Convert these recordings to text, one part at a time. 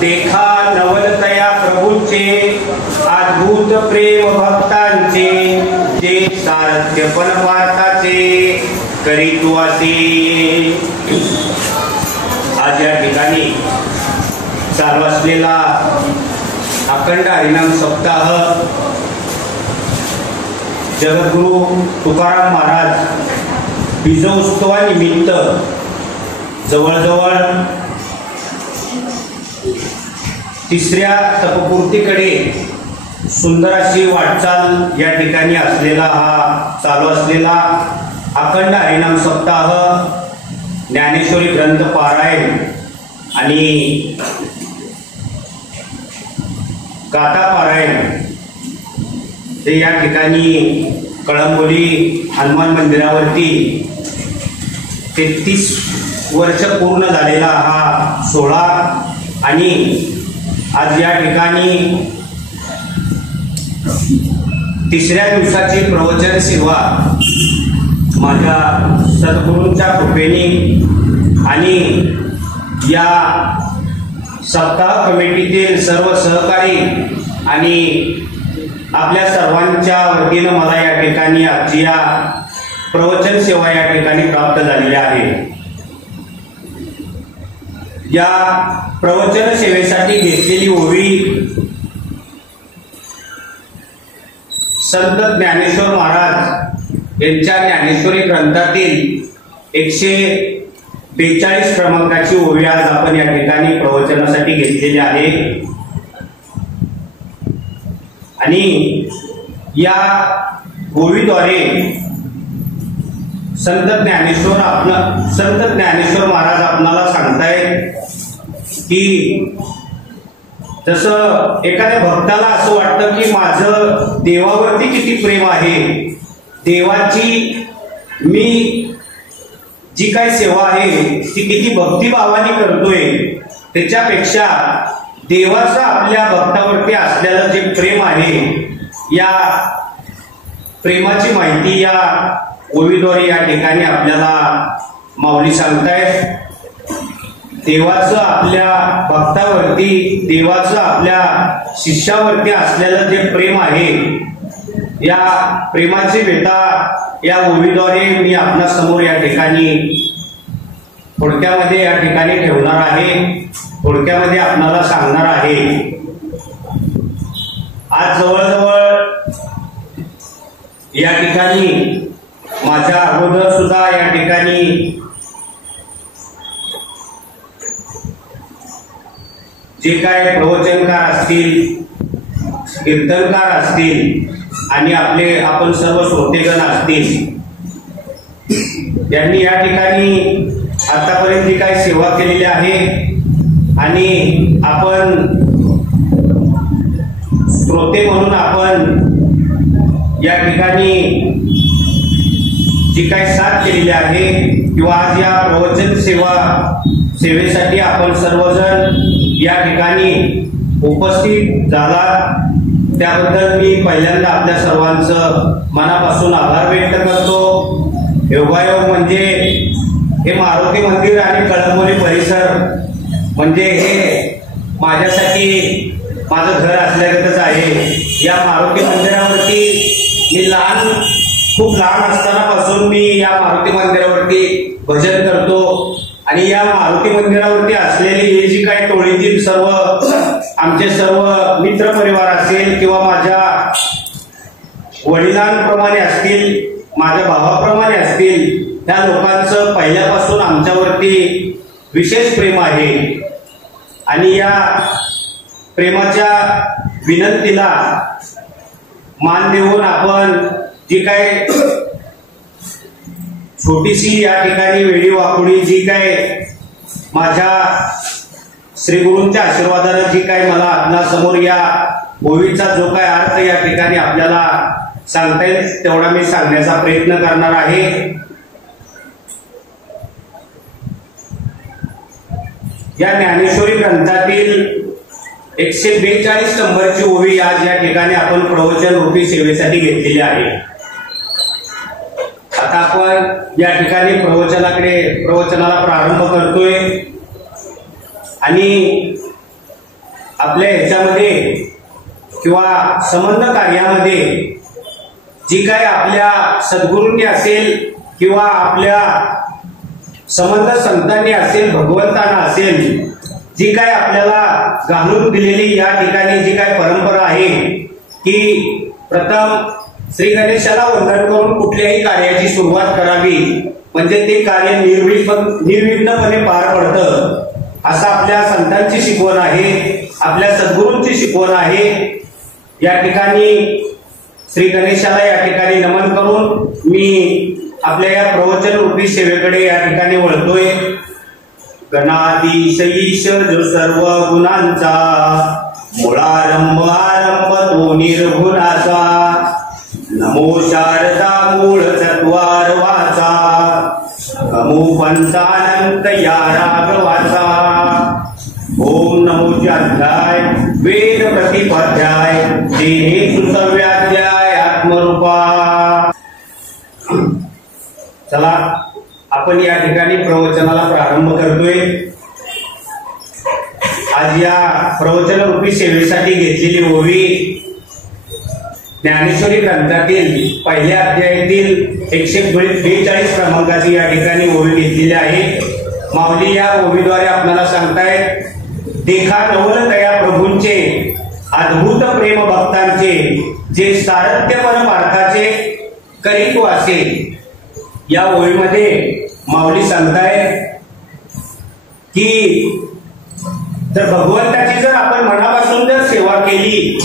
देखा नवलतया प्रभूचे अद्भुत प्रेम भक्तांचे जे साध्यपण पार्थाचे करीतुवासी। आज या ठिकाणी चालू असलेला अखंड हरिनाम सप्ताह जगद्गुरु तुकाराम महाराज बीजोत्सवानिमित्त जवळजवळ तिसऱ्या तपपूर्तीकडे सुंदर अशी वाटचाल या ठिकाणी असलेला हा चालू असलेला अखंड हरिनाम सप्ताह ज्ञानेश्वरी ग्रंथ पारायण आणि गाथा पारायण हे या ठिकाणी कळंबोली हनुमान मंदिरावरती 33 वर्ष पूर्ण झालेला हा सोहळा आणि आज या ठिकाणी तिसऱ्या दिवसाची प्रवचन सेवा माझ्या सद्गुरूंच्या कृपेने आणि या सप्ताह कमिटीतील सर्व सहकारी आणि आपल्या सर्वांच्या वतीनं मला या ठिकाणी आजची या प्रवचन सेवा या ठिकाणी प्राप्त झालेल्या आहे। या प्रवचन सेवेसाठी घेतलेली ओवी संत ज्ञानेश्वर महाराज यांच्या ज्ञानेश्वरी ग्रंथातील 142 क्रमांकाची ओवी आज आपण या ठिकाणी प्रवचनासाठी घेतलेली आहे आणि या ओवीद्वारे संत ज्ञानेश्वर महाराज आपल्याला सांगतायत की जसं एखाद्या भक्ताला असं वाटतं की माझं देवावरती किती प्रेम आहे, देवाची मी जी काही सेवा आहे ती किती भक्तिभावाने करतोय, त्याच्यापेक्षा देवाचं आपल्या भक्तावरती असलेलं जे प्रेम आहे या प्रेमाची माहिती या ओवीद्वारे या ठिकाणी आपल्याला माऊली सांगतायत। देवाचं आपल्या भक्तावरती, देवाचं आपल्या शिष्यावरती असलेलं जे प्रेम आहे या प्रेमाची व्यथा या ओवीद्वारे मी आपल्या समोर या ठिकाणी थोडक्यामध्ये या ठिकाणी ठेवणार आहे, थोडक्यामध्ये आपल्याला सांगणार आहे। आज जवळजवळ या ठिकाणी माझ्या अगोदर सुद्धा या ठिकाणी जे काय प्रवचनकार असतील, कीर्तनकार असतील आणि आपण सर्व श्रोतेगण असतील, यांनी या ठिकाणी आतापर्यंत जी काही सेवा केलेली आहे आणि आपण श्रोते म्हणून आपण या ठिकाणी जी काही साथ केलेली आहे किंवा आज या प्रवचन सेवेसाठी आपण सर्वजण या ठिकाणी उपस्थित झाला, त्याबद्दल मी पहिल्यांदा आपल्या सर्वांचं मनापासून आभार व्यक्त करतो। योगायोग म्हणजे हे मारुती मंदिर आणि कळंबोली परिसर म्हणजे हे माझ्यासाठी माझं घर असल्यागतच आहे। या मारुती मंदिरावरती मी खूप लहान असतानापासून मी या मारुती मंदिरावरती भजन करतो आणि या मारुती मंदिरावरती असलेली ही जी काही टोळीतील सर्व आमचे सर्व मित्र परिवार असेल किंवा माझ्या वडिलांप्रमाणे असतील, माझ्या भावाप्रमाणे असतील, त्या लोकांचं पहिल्यापासून आमच्यावरती विशेष प्रेम आहे आणि या प्रेमाच्या विनंतीला मान देऊन आपण जी काय छोटीशी या ठिकाणी वेळी वाकुडी जी काय माझ्या श्री गुरूंच्या आशीर्वादाने जी काय मला आपणासमोर या ओवीचा जो काय अर्थ या ठिकाणी आपल्याला सांगता येईल तेवढा मी सांगण्याचा प्रयत्न करणार आहे। या ज्ञानेश्वरी ग्रंथातील 142 नंबरची ओवी आज या ठिकाणी आपण प्रवचन रूपी सेवेसाठी घेतलेली आहे। आता आपण या ठिकाणी प्रवचनाला प्रारंभ करतोय आणि आपल्या ह्याच्यामध्ये किंवा संबंध कार्यामध्ये जी काय आपल्या सद्गुरूंनी असेल किंवा आपल्या संबंध संतांनी असेल, भगवंतांना असेल, जी काय आपल्याला घालून दिलेली या ठिकाणी जी काय परंपरा आहे की प्रथम श्री गणेशाला वंदन करून कुठल्याही कार्याची सुरुवात करावी म्हणजे ते कार्य निर्विघ्नपणे पार पडतं, असं आपल्या संतांची शिकवण आहे, आपल्या सद्गुरूंची शिकवण आहे। या ठिकाणी श्री गणेशाला या ठिकाणी नमन करून मी आपल्या या प्रवचन रूपी सेवेकडे या ठिकाणी वळतोय। गणाधीश ईश जो सर्व गुणांचा, मूळारंभ आरंभ तो निर्गुणाचा, नमो शारदा मूळ तत्वार वाचा, नमो पंचानंत या राघवाचा, ओम नमोचे अध्याय वेद प्रतिपाध्याय तेने सुसव्याध्याय आत्मरूपा। चला आपण या ठिकाणी प्रवचनाला प्रारंभ करतोय। आज या प्रवचन रूपी सेवेसाठी घेतलेली ओवी ज्ञानेश्वरी ग्रंथातील पहिल्या अध्यायातील 142 क्रमांकाची या ठिकाणी ओवी घेतलेली आहे। माऊली या ओवीद्वारे आपल्याला सांगतायत, देखा नवल दया प्रभूंचे अद्भुत प्रेम भक्तांचे, जे सारथ्यपण पार्थाचे करीत वासे। या ओळीमध्ये माऊली सांगतायत की जर भगवंताची जर आपण मनापासून जर सेवा केली,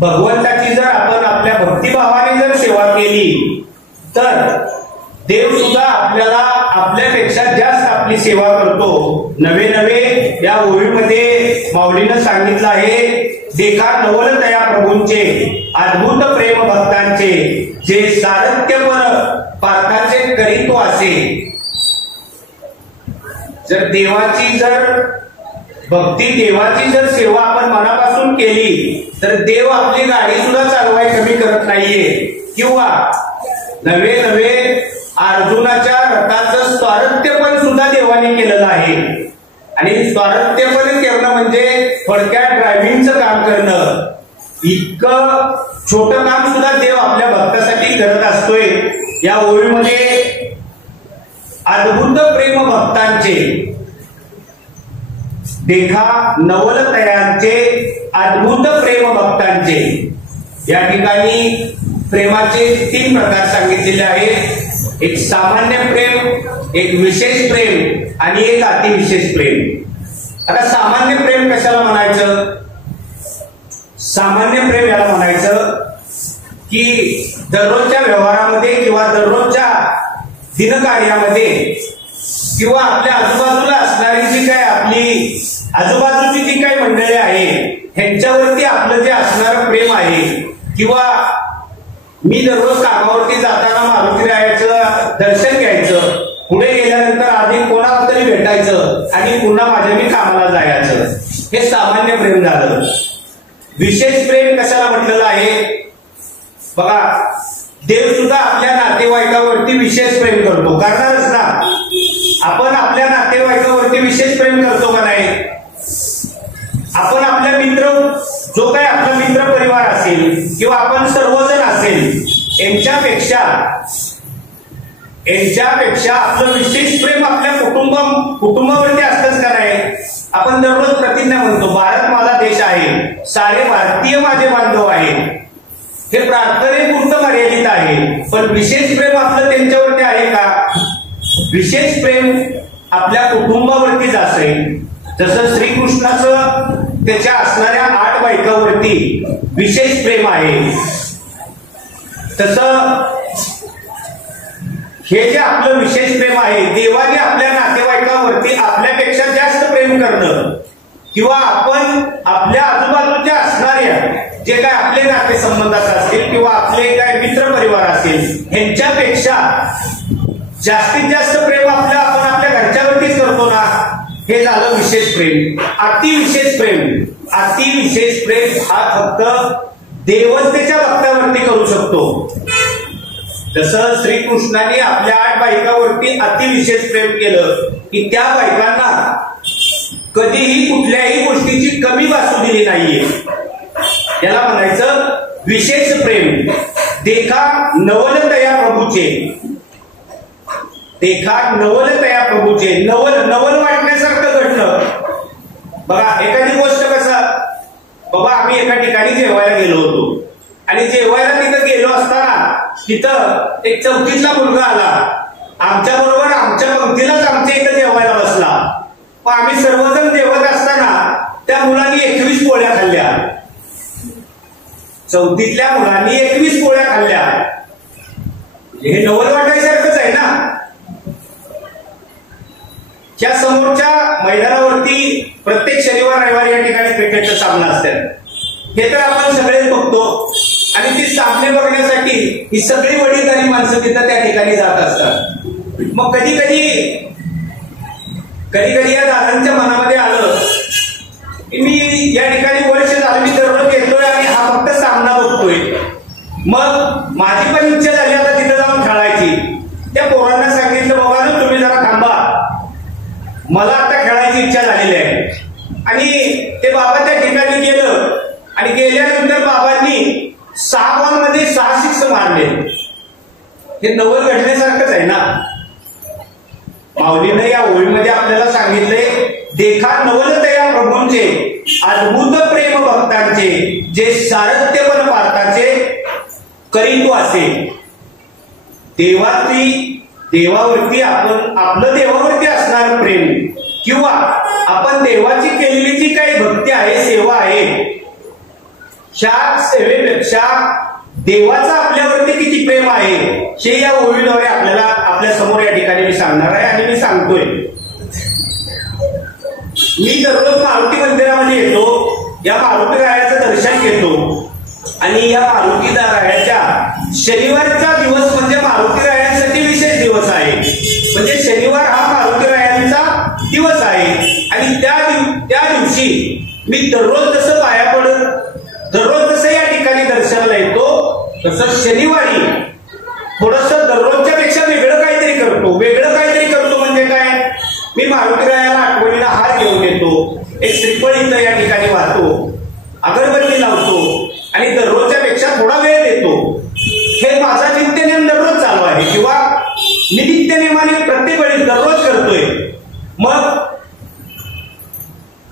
भगवंताची जर आपण आपल्या भक्तिभावाने जर सेवा केली तर देव सुद्धा आपल्याला आपल्यापेक्षा जास्त आपली सेवा करतो। नवे नवे या ओळीमध्ये माऊलीनं सांगितलं आहे, देखा नवल दया प्रभूंचे अद्भुत प्रेम भक्तांचे, जे सारथ्यपण पार्थाचे करीत वासे। जर देवाची जर भक्ती, देवाची जर सेवा आपण मनापासून केली तर देव आपली गाडी सुद्धा चालवाय कमी करत नाहीये किंवा नवे नवे अर्जुनाच्या रथाचं स्वारथ्यपण सुद्धा देवाने केलेलं आहे आणि स्वारथ्यपण करणं म्हणजे थोडक्यात ड्रायव्हिंगचं काम करणं, इतकं छोटं काम सुद्धा देव आपल्या भक्तासाठी करत असतोय। या ओळीमध्ये अद्भुत प्रेम भक्तांचे, देखा नवल दयांचे अद्भुत प्रेम भक्तांचे, या ठिकाणी प्रेमाचे 3 प्रकार सांगितलेले आहेत। एक सामान्य प्रेम, एक विशेष प्रेम आणि एक अतिविशेष प्रेम। आता सामान्य प्रेम कशाला म्हणायचं? सामान्य प्रेम याला म्हणायचं की दररोजच्या व्यवहारामध्ये किंवा दररोजच्या दिनकार्यामध्ये किंवा आपल्या आजूबाजूला असणारी जी काय आपली आजूबाजूची जी काही मंडळी आहे ह्यांच्यावरती आपलं जे असणारं प्रेम किंवा मी दररोज कामावरती जाताना मारुतीरायाचं दर्शन घ्यायचं, पुढे गेल्यानंतर आधी कोणाला तरी भेटायचं आणि पुन्हा माझ्या मी कामाला जायचं, हे सामान्य प्रेम झालं. विशेष प्रेम कशाला म्हटलेलं आहे बघा, देव सुद्धा आपल्या नातेवाईकावरती विशेष प्रेम करतो, करणारच ना. आपण आपल्या नातेवाईकावरती विशेष प्रेम करतो का नाही? आपण आपल्या मित्र, जो काही आपला मित्र परिवार असेल किंवा आपण सर्वजण असेल, यांच्यापेक्षा आपलं विशेष प्रेम आपल्या कुटुंबावरती असतंच का नाही? आपण दररोज प्रतिज्ञा म्हणतो, भारत माझा देश आहे, सारे भारतीय माझे बांधव आहेत. हे प्रार्थनेपुरतं मर्यादित आहे, पण विशेष प्रेम आपलं त्यांच्यावरती आहे का? विशेष प्रेम आपल्या कुटुंबावरतीच असेल. जसं श्रीकृष्णाचं त्याच्या असणाऱ्या 8 बायकांवरती विशेष प्रेम आहे, तसं हे जे आपलं विशेष प्रेम आहे, देवाने आपल्या नातेवाईकांवरती आपल्यापेक्षा जास्त प्रेम करणं, किंवा आपण आपल्या आजूबाजूच्या असणाऱ्या जे काय आपले नातेसंबंधात असतील किंवा आपले काय मित्र परिवार असेल, ह्यांच्यापेक्षा जास्तीत जास्त प्रेम आपण आपल्या घरच्यावरतीच करतो ना, हे झालं विशेष प्रेम. अतिविशेष प्रेम हा फक्त देवतेच्या भक्तावरती करू शकतो. जसं श्रीकृष्णाने आपल्या 8 बायकांवरती अतिविशेष प्रेम केलं की त्या बायकांना कधीही कुठल्याही गोष्टीची कमी भासू दिली नाहीये. याला म्हणायचं विशेष प्रेम. देखा नवल तया प्रभूचे, नवल वाटण्यासारखं घडलं. बघा, एखादी गोष्ट कसं, बाबा आम्ही एका ठिकाणी जेवायला गेलो होतो आणि जेवायला तिथं गेलो असताना तिथं एक 4थीतला मुलगा आला, आमच्या बरोबर आमच्या पंक्तीलाच आमच्या इथं जेवायला बसला. पण आम्ही सर्वजण जेवत असताना त्या मुलांनी 21 पोळ्या खाल्ल्या. 4थीतल्या मुलांनी 21 पोळ्या खाल्ल्या. हे नवल वाटायसारखंच आहे ना. या समोरच्या मैदानावरती प्रत्येक शनिवार रविवारी या ठिकाणी क्रिकेटचे सामना असतात. हे तर आपण सगळेच बघतो आणि ती सामने बघण्यासाठी ही सगळी वडीलधारी माणसं तिथं त्या ठिकाणी जात असतात. मग कधी कधी या दादांच्या मनामध्ये आलं की मी या ठिकाणी वर्ष झालं मी दररोज येतोय आणि हा फक्त सामना बघतोय. मग माझी पण इच्छा झाली आता तिथं जाऊन खेळायची. त्या पोरांना सांगितलं, बाबा ना तुम्ही जरा थांबा, मला आता खेळायची इच्छा झालेली आहे. आणि ते बाबा त्या ठिकाणी गेलं आणि गेल्यानंतर बाबांनी 6 बॉलमध्ये 6 सिक्स मारले. हे नवल घडण्यासारखंच आहे ना. माऊलीने या ओळीमध्ये आपल्याला सांगितले, देखा नवलतया प्रभूंचे अद्भुत प्रेम भक्तांचे, जे सारथ्यपण पार्थाचे करीतो असे. देवावरती आपण आपलं देवावरती असणारं प्रेम किंवा आपण देवाची केलेली जी काही भक्ती आहे, सेवा आहे, ह्या सेवेपेक्षा देवाचं आपल्यावरती किती प्रेम आहे हे या ओळीद्वारे आपल्याला आपल्या समोर या ठिकाणी मी सांगणार आहे. आणि मी सांगतोय, मी दररोज मारुती मंदिरामध्ये येतो, या मारुतीरायाचं दर्शन घेतो आणि या मारुतीरायाच्या शनिवारचा दिवस म्हणजे मारुतीरायांसाठी विशेष दिवस आहे. म्हणजे शनिवार हा मारुतीरायांचा दिवस आहे आणि त्या दिवशी मी दररोज जसं पाया पडत, दररोज जसं या ठिकाणी दर्शनाला येतो, तसं शनिवारी थोडस दररोजच्या पेक्षा वेगळं काहीतरी करतो. म्हणजे काय, मी मारुतीरायाला आठवणीला हार घेऊन येतो, एक श्रीफळ इथं या ठिकाणी वाहतो, अगरबत्ती लावतो आणि दररोजच्या पेक्षा थोडा वेळ देतो. हे माझा नित्यनेम दररोज चालू आहे किंवा मी नित्यनेमाने प्रत्येक वेळी दररोज करतोय. मग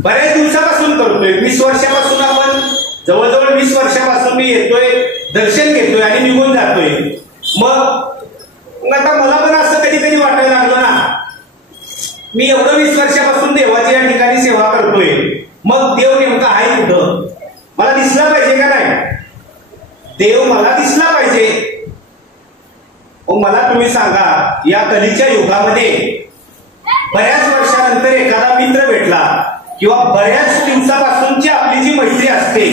बऱ्याच दिवसापासून करतोय, 20 वर्षापासून, आपण जवळजवळ 20 वर्षापासून मी येतोय, दर्शन घेतोय आणि निघून जातोय. मग आता मला पण असं कधी वाटायला लागलं ना, मी एवढं 20 वर्षापासून देवाची या ठिकाणी सेवा करतोय, मग देव नेमका आहे कुठं, मला दिसला पाहिजे का नाही, देव मला दिसला पाहिजे. मला तुम्ही सांगा, या कलीच्या युगामध्ये बऱ्याच वर्षानंतर एखादा मित्र भेटला किंवा बऱ्याच दिवसापासूनची आपली जी मैत्री असते,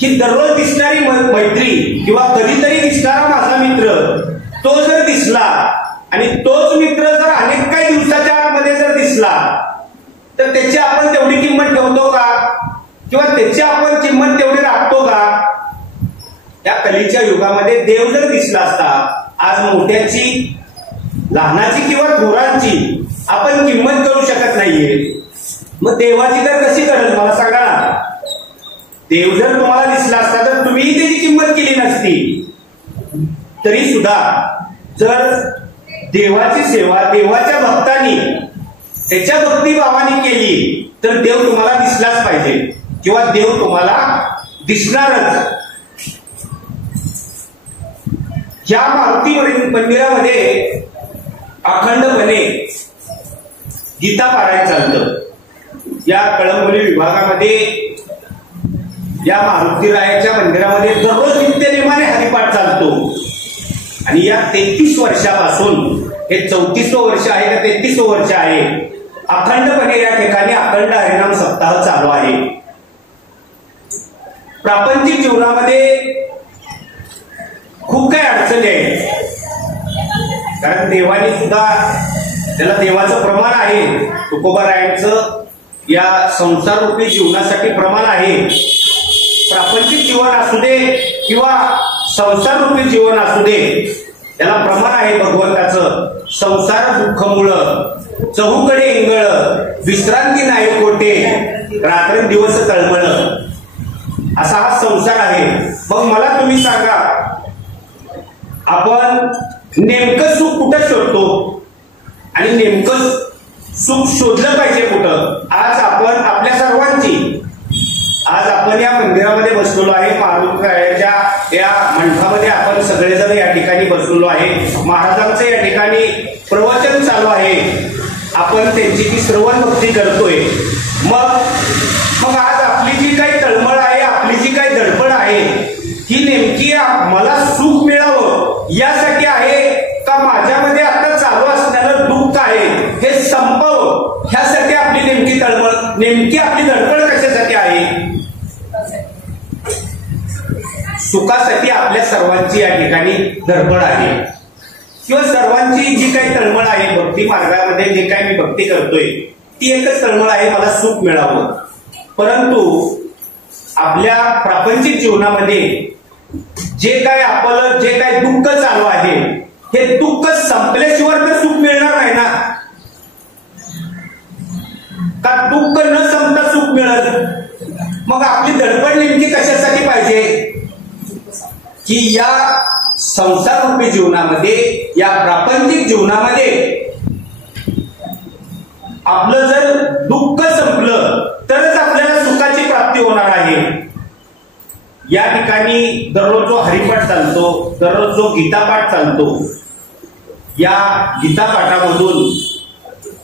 की दररोज दिसणारी मैत्री किंवा कधीतरी दिसणारा माझा मित्र तो जर दिसला आणि तोच मित्र जर अनेक काही दिवसाच्या आतमध्ये जर दिसला तर त्याची आपण तेवढी किंमत ठेवतो का किंवा त्याची आपण किंमत तेवढी राखतो का? या कलीच्या युगामध्ये देव जर दिसला असता आज मोठ्याची लहानाची किंवा थोरांची आपण किंमत करू शकत नाहीये, मग देवाची तर कशी करेल मला सांगा ना? देव जर तुम्हाला दिसला असता तर तुम्हीही त्याची किंमत केली नसती. तरी सुद्धा जर देवाची सेवा देवाच्या भक्तांनी त्याच्या भक्तिभावाने केली तर देव तुम्हाला दिसलाच पाहिजे किंवा देव तुम्हाला दिसणारच. या मारुती मंदिरामध्ये अखंडपणे गीता पारायण चालतं. या कळंबोली विभागामध्ये या मारुतीरायाच्या मंदिरामध्ये दररोज नित्यनेमाने हरिपाठ चालतो आणि या 33 वर्षापासून हे 34वं वर्ष आहे का 33वं वर्ष आहे अखंडपणे या ठिकाणी अखंड हरिनाम सप्ताह चालू आहे. प्रापंचिक जीवनामध्ये खूप काही अडचणी आहेत, कारण देवाने सुद्धा त्याला देवाचं प्रमाण आहे. तुकोबारायांचं या संसाररूपी जीवनासाठी प्रमाण आहे. प्रापंचिक जीवन असू दे किंवा संसाररूपी जीवन असू दे त्याला प्रमाण आहे भगवंताचं. संसार दुःखमुळं चहूकडे इंगळ विश्रांती नाही कोटे रात्रंदिवस तळमळ असा हा संसार आहे. मग मला तुम्ही सांगा आपण नेमकं सुख कुठं शोधतो आणि नेमकं सुख शोधलं पाहिजे कुठं? आज आपण आपल्या सर्वांची आज आपण या मंदिरामध्ये बसलेलो आहे. मारुतीरायाच्या या मंडपामध्ये आपण सगळेजण या ठिकाणी बसलेलो आहे. महाराजांचं या ठिकाणी प्रवचन चालू आहे. आपण त्यांची ती श्रवण भक्ती करतोय. मग आज आपली जी काही तळमळ आहे आपली जी काही धडपड आहे ही नेमकी मला सुख मिळावं यासाठी आहे का माझ्यामध्ये आता चालू असणारं दुःख आहे हे संपव ह्यासाठी आपली नेमकी तळमळ नेमकी आपली धडपड कशासाठी आहे? सुखासाठी आपल्या सर्वांची या ठिकाणी धडपड आहे किंवा सर्वांची जी काही तळमळ आहे भक्ती मार्गामध्ये जे काही मी भक्ती करतोय ती एकच तळमळ आहे मला सुख मिळावं. परंतु आपल्या प्रापंचिक जीवनामध्ये जे काय आपलं जे काही दुःख चालू आहे हे दुःख संपल्याशिवाय तर सुख मिळणार नाही ना. का दुःख न संपता सुख मिळत? मग आपली धडपड नेमकी कशासाठी पाहिजे की या संसाररूपी जीवनामध्ये या प्रापंचिक जीवनामध्ये आपलं जर दुःख संपलं तरच आपल्याला सुखाची प्राप्ती होणार आहे. या ठिकाणी दररोज जो हरिपाठ चालतो दररोज जो गीतापाठ चालतो या गीतापाठामधून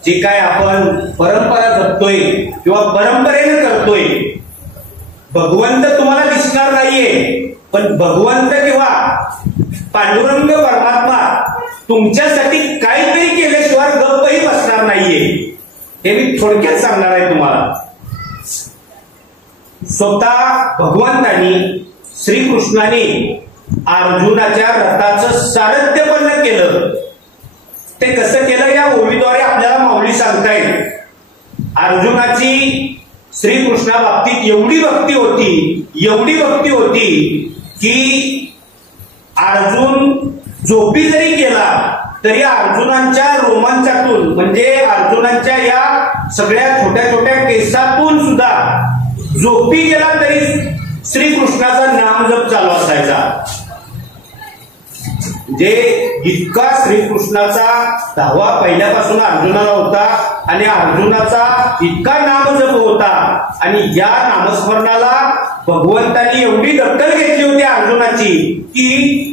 जे काय आपण परंपरा जपतोय किंवा परंपरेने करतोय भगवंत तुम्हाला दिसणार नाहीये पण भगवंत किंवा पांडुरंग परमात्मा तुमच्यासाठी काहीतरी केल्याशिवाय गप्पही बसणार नाहीये. हे मी थोडक्यात सांगणार आहे तुम्हाला. स्वतः भगवंतानी श्रीकृष्णाने अर्जुनाच्या रथाचं सारथ्यपन्न केलं. ते कसं केलं या ओळीद्वारे आपल्याला माऊली सांगतायत. अर्जुनाची श्रीकृष्णा बाबतीत एवढी भक्ती होती की अर्जुन झोपी जरी गेला तरी अर्जुनांच्या रोमांचातून म्हणजे अर्जुनांच्या या सगळ्या छोट्या छोट्या केसातून सुद्धा झोपी गेला तरी श्रीकृष्णाचा नामजप चालू असायचा. जे इतका श्रीकृष्णाचा धावा पहिल्यापासून अर्जुनाला होता आणि अर्जुनाचा इतका नामजप होता आणि या नामस्मरणाला भगवंतांनी एवढी दखल घेतली होती अर्जुनाची की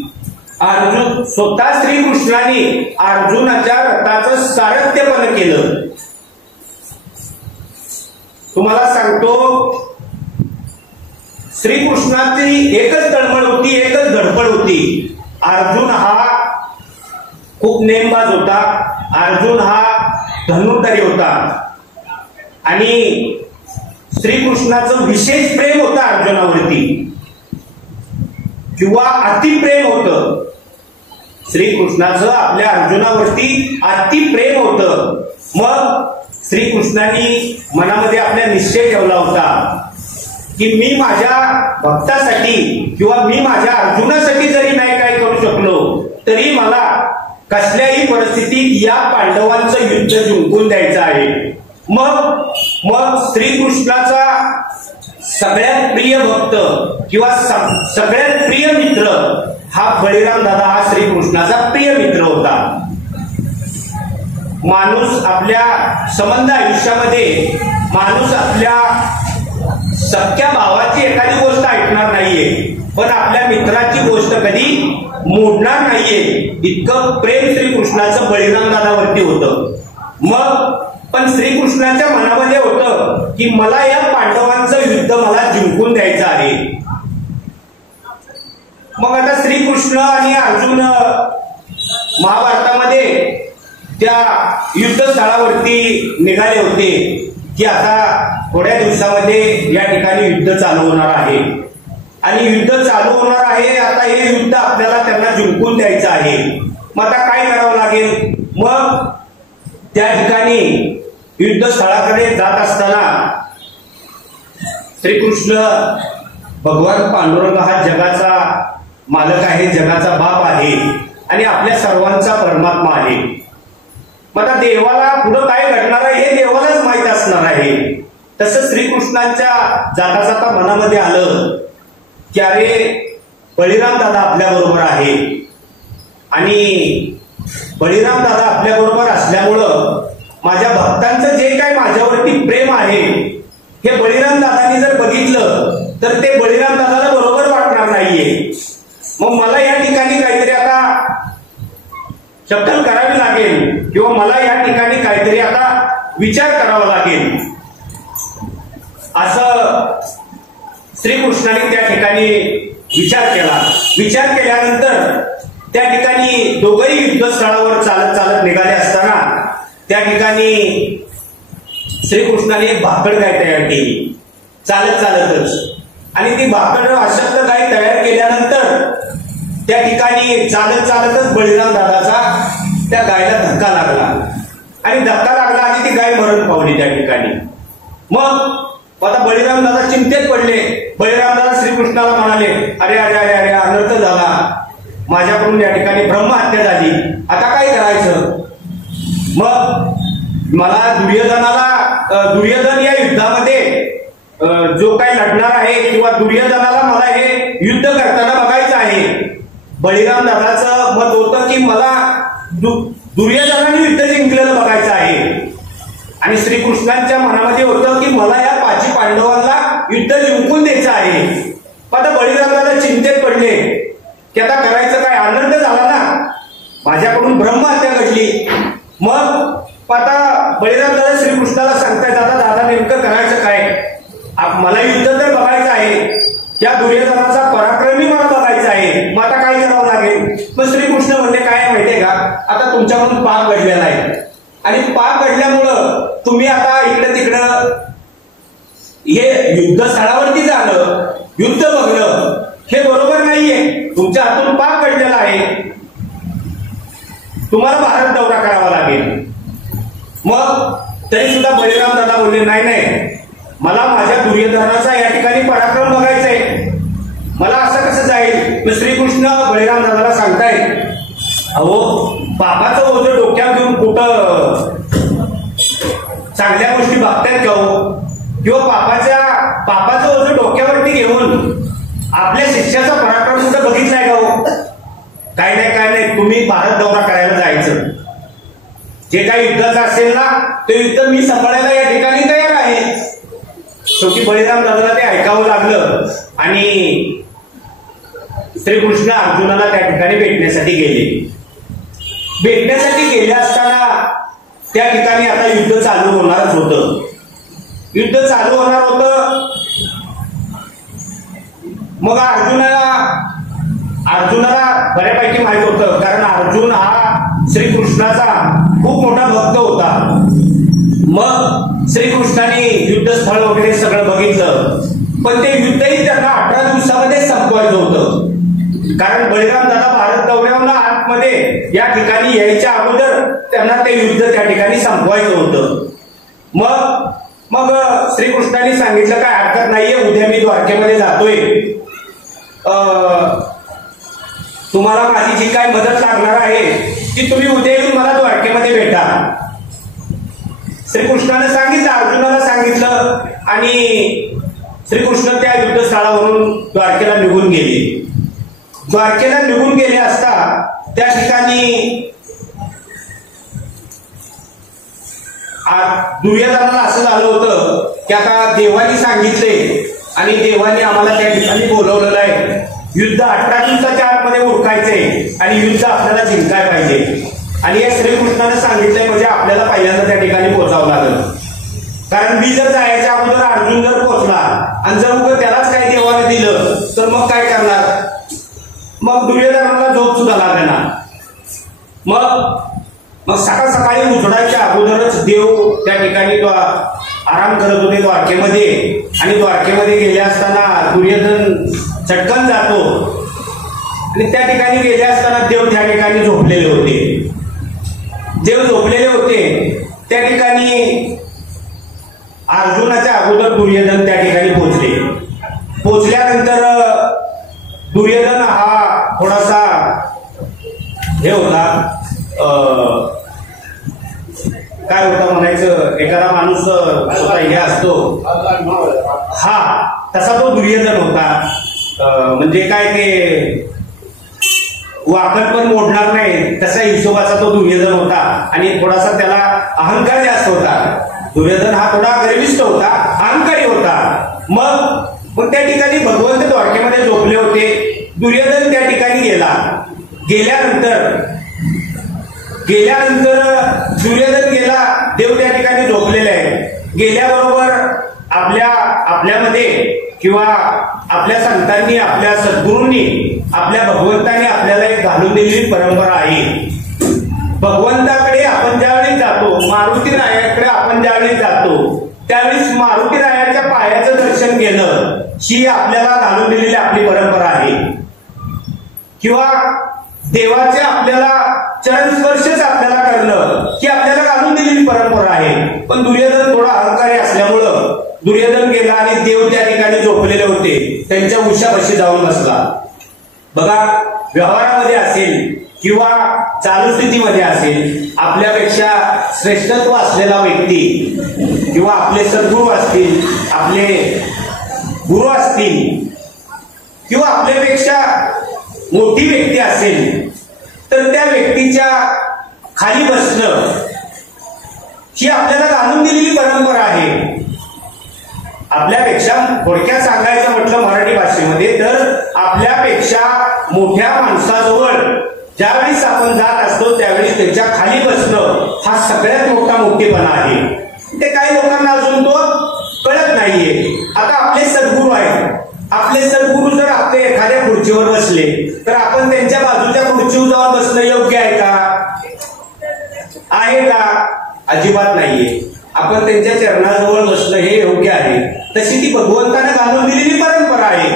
अर्जुन स्वतः श्रीकृष्णाने अर्जुनाच्या रथाचं सारथ्यपण केलं. तुम्हाला सांगतो श्रीकृष्णाची एकच तळमळ होती एकच धडपड होती. अर्जुन हा खूप नेमबाज होता. अर्जुन हा धनुर्धारी होता आणि श्रीकृष्णाचं विशेष प्रेम होतं अर्जुनावरती. किंवा अतिप्रेम होतं. श्रीकृष्णाचं आपल्या अर्जुनावरती अतिप्रेम होतं. मग श्रीकृष्णांनी मनामध्ये आपल्या निश्चय ठेवला होता की मी माझ्या भक्तासाठी किंवा मी माझ्या अर्जुनासाठी जरी नाही काय करू शकलो तरी मला कसल्याही परिस्थितीत या पांडवांचं युद्ध जिंकून द्यायचं आहे. मग श्रीकृष्णाचा सगळ्यात प्रिय भक्त किंवा सगळ्यात प्रिय मित्र हा बळीराम दादा हा श्रीकृष्णाचा प्रिय मित्र होता. माणूस आपल्या संबंध आयुष्यामध्ये माणूस आपल्या सख्या भावाची एखादी गोष्ट ऐकणार नाहीये, पण आपल्या मित्राची गोष्ट कधी मोडणार नाहीये. इतकं प्रेम श्रीकृष्णाचं बळीराम दादावरती होतं. मग पण श्रीकृष्णाच्या मनामध्ये होतं की मला या पांडवांचं युद्ध मला जिंकून द्यायचं आहे. मग आता श्रीकृष्ण आणि अर्जुन महाभारतामध्ये त्या युद्धस्थळावरती निघाले होते की आता थोड्या दिवसामध्ये या ठिकाणी युद्ध चालू होणार आहे आणि युद्ध चालू होणार आहे. आता हे युद्ध आपल्याला त्यांना जिंकून द्यायचं आहे. मग आता काय करावं लागेल? मग त्या ठिकाणी युद्धस्थळाकडे जात असताना श्रीकृष्ण भगवान पांडुरंग हा जगाचा मालक आहे, जगाचा बाप आहे आणि आपल्या सर्वांचा परमात्मा आहे. मग आता देवाला पुढं काय घडणार आहे हे देवालाच माहित असणार आहे. तसं श्रीकृष्णांच्या जाता जाता मनामध्ये आलं की अरे बळीराम दादा आपल्या बरोबर आहे आणि बळीराम दादा आपल्या बरोबर असल्यामुळं माझ्या भक्तांचं जे काय माझ्यावरती प्रेम आहे हे बळीराम दादांनी जर बघितलं तर ते बळीराम दादाला बरोबर वाटणार नाहीये. मग मला या ठिकाणी काहीतरी आता शक्कल करावी लागेल किंवा मला या ठिकाणी काहीतरी आता विचार करावा लागेल असं श्रीकृष्णाने त्या ठिकाणी विचार केला. विचार केल्यानंतर त्या ठिकाणी दोघंही युद्धस्थळावर चालत चालत निघाले असताना त्या ठिकाणी श्रीकृष्णाने एक भाकड गाय तयार केली चालत चालतच. आणि ती भाकड अशक्त गाय तयार केल्यानंतर त्या ठिकाणी चालत चालतच बळीराम दादाचा त्या गायला धक्का लागला आणि ती गाय मरण पावली त्या ठिकाणी. मग आता बळीराम दादा चिंतेत पडले. बळीराम दादा श्रीकृष्णाला म्हणाले अरे अरे अरे अरे अनर्थ झाला, माझ्याकडून या ठिकाणी ब्रह्महत्या झाली, आता काय करायचं? मग मला दुर्योधन या युद्धामध्ये जो काही लढणार आहे किंवा दुर्योधनाला मला हे युद्ध करताना बघायचं आहे. बळीराम दादाचं मत होतं की मला दुर्योधनाने युद्ध जिंकलेलं बघायचं आहे आणि श्रीकृष्णांच्या मनामध्ये होतं की मला या 5 पांडवांना युद्ध जिंकून द्यायचं आहे. आता बळीराम दादा चिंतेत पडले की आता करायचं काय? आनंद झाला ना, माझ्याकडून ब्रह्महत्या घडली. मग आता बळीराम दादा श्रीकृष्णाला सांगताय दादा नेमकं करायचं काय? मला युद्ध तर बघायचं आहे, या दुर्योधनाचा पराक्रमी मला बघायचा आहे, मग आता काय करावं लागेल? मग श्रीकृष्ण म्हणले काय माहितीये का, आता तुमच्याकडून पाप घडलेला आहे आणि पाप घडल्यामुळं तुम्ही आता इकडं तिकडं हे युद्धस्थळावरती जाणं, युद्ध बघणं हे बरोबर नाहीये. तुमच्या हातून पाप घडलेला आहे, तुम्हाला भारत दौरा करावा लागेल. मग तरी सुद्धा बळीराम दादा बोलले नाही, मला माझ्या दुर्योधनाचा या ठिकाणी पराक्रम बघायचा आहे, मला असं कसं जाईल? मग श्रीकृष्ण बळीराम दादाला सांगताय अहो पापाचं ओझं डोक्यात घेऊन कुठं चांगल्या गोष्टी बघतायत का हो? किंवा पापाचं ओझं डोक्यावरती घेऊन आपल्या शिष्याचा पराक्रम सुद्धा बघितलाय का हो? काय नाही, तुम्ही भारत दौरा करायला जायचं. जे काही युद्धाचं असेल ना ते युद्ध मी सांभाळायला या ठिकाणी तयार आहे. शेवटी बळीराम दादाला ते ऐकावं लागलं आणि श्रीकृष्ण अर्जुनाला त्या ठिकाणी भेटण्यासाठी गेले असताना त्या ठिकाणी आता युद्ध चालू होणारच होतं. मग अर्जुनाला बऱ्यापैकी माहित होतं, कारण अर्जुन हा श्रीकृष्णाचा खूप मोठा भक्त होता. मग श्रीकृष्णाने युद्धस्थळ वगैरे सगळं बघितलं, पण ते युद्धही त्यांना 18 दिवसामध्ये संपवायचं होतं. कारण बळीराम दादा भारत दौऱ्यावर आतमध्ये या ठिकाणी यायच्या अगोदर त्यांना ते युद्ध त्या ठिकाणी संपवायचं होतं. मग श्रीकृष्णाने सांगितलं काय हरकत नाहीये, उद्या मी द्वारकेमध्ये जातोय, तुम्हाला माझी जी काय मदत लागणार आहे ती तुम्ही उद्या येऊन मला द्वारकेमध्ये भेटा. श्रीकृष्णाने सांगितलं, अर्जुनाला सांगितलं आणि श्रीकृष्ण त्या युद्धस्थळावरून द्वारकेला निघून गेले. द्वारकेला निघून गेले असता त्या ठिकाणी दुर्योधनाला असं झालं होतं की आता देवानी सांगितले आणि देवाने आम्हाला त्या ठिकाणी बोलवलेलं आहे, युद्ध 18 दिवसाच्या आतमध्ये उरकायचंय आणि युद्ध आपल्याला जिंकाय पाहिजे. आणि या श्रीकृष्णाने सांगितलंय म्हणजे आपल्याला पहिल्यांदा त्या ठिकाणी पोहोचावं लागलं. कारण मी जर जायच्या अगोदर अर्जुन जर पोहोचला आणि जर उगं त्यालाच काही देवाने दिलं तर मग काय करणार, मग दुर्योधनाला झोप सुद्धा लागणार. मग सकाळ सकाळी उजडायच्या अगोदरच देव त्या ठिकाणी आराम करत होते द्वारकेमध्ये. आणि द्वारकेमध्ये गेले असताना दुर्योधन चटकन जातो आणि त्या ठिकाणी गेले असताना देव त्या ठिकाणी झोपलेले होते. देव झोपलेले होते त्या ठिकाणी अर्जुनाच्या अगोदर दुर्योधन त्या ठिकाणी पोहोचले. पोहोचल्यानंतर दुर्योधन हा थोडासा हे होता, काय होता म्हणायचं, एखादा माणूस स्वतः हे असतो हा, तसा तो दुर्योधन होता. म्हणजे काय ते वाकड पण मोडणार नाही तसा हिशोबाचा तो दुर्योधन होता. आणि थोडासा त्याला अहंकार जास्त होता. दुर्योधन हा थोडा गर्विष्ठ होता, अहंकारी होता. मग त्या ठिकाणी भगवंत द्वारकेमध्ये झोपले होते. दुर्योधन त्या ठिकाणी गेल्यानंतर दुर्योधन गेला, देव त्या ठिकाणी झोपलेले आहे. गेल्याबरोबर आपल्यामध्ये किंवा आपल्या संतांनी, आपल्या सद्गुरूंनी, आपल्या भगवंतांनी आपल्याला एक घालून दिलेली परंपरा आहे. भगवंताकडे आपण ज्यावेळी जातो, मारुती रायाकडे आपण ज्यावेळी जातो त्यावेळी मारुती रायाच्या पायाचं दर्शन घेणं ही आपल्याला घालून दिलेली आपली परंपरा आहे. किंवा देवाचे आपल्याला चरणस्पर्शच आपल्याला करणं ही आपल्याला घालून दिलेली परंपरा आहे. पण दुर्योधन थोडा अहंकारी असल्यामुळं दुर्योधन गेला आणि देव त्या ठिकाणी झोपलेले होते, त्यांच्या उशापाशी जाऊन बसला. बघा, व्यवहारामध्ये असेल किंवा चालू स्थितीमध्ये असेल, आपल्यापेक्षा श्रेष्ठत्व असलेला व्यक्ती किंवा आपले सद्गुरू असतील, आपले गुरु असतील किंवा आपल्यापेक्षा मोठी व्यक्ती असेल तर त्या व्यक्तीच्या खाली बसणं ही आपल्याला घालून दिलेली परंपरा आहे. आपल्यापेक्षा थोडक्यात सांगायचं म्हटलं मराठी भाषेमध्ये तर आपल्यापेक्षा मोठ्या माणसाजवळ ज्यावेळेस आपण जात असतो त्यावेळेस त्याच्या खाली बसणं हा सगळ्यात मोठा मोठेपणा आहे. ते काही लोकांना अजून तो कळत नाहीये. आता आपले सद्गुरू आहेत, आपले सद्गुरू जर आपले एखाद्या खुर्चीवर बसले तर आपण त्यांच्या बाजूच्या खुर्चीवर जाऊन बसणं योग्य आहे का? अजिबात नाहीये. आपण त्यांच्या चरणाजवळ बसणं हे योग्य आहे. तशी ती भगवंताने घालून दिलेली परंपरा आहे.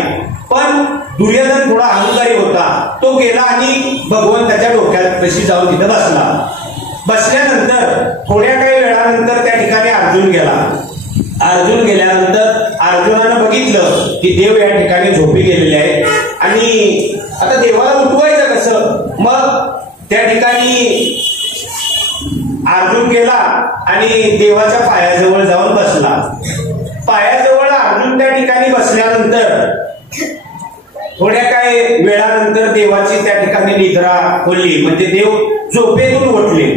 पण दुर्योधन थोडा अहंकारी होता. तो गेला आणि भगवंताच्या डोक्यात तशी जाऊन तिथं बसला. बसल्यानंतर थोड्या काही वेळानंतर त्या ठिकाणी अर्जुन गेला. अर्जुन गेल्यानंतर अर्जुनानं बघितलं की देव या ठिकाणी झोपी गेलेले आहेत आणि आता देवाला उठवायचं कसं. मग त्या ठिकाणी अर्जुन गेला आणि देवाच्या पायाजवळ जाऊन बसला. पायाजवळ अर्जुन त्या ठिकाणी बसल्यानंतर थोड्या काही वेळानंतर देवाची त्या ठिकाणी निद्रा खोलली, म्हणजे देव झोपेतून उठले.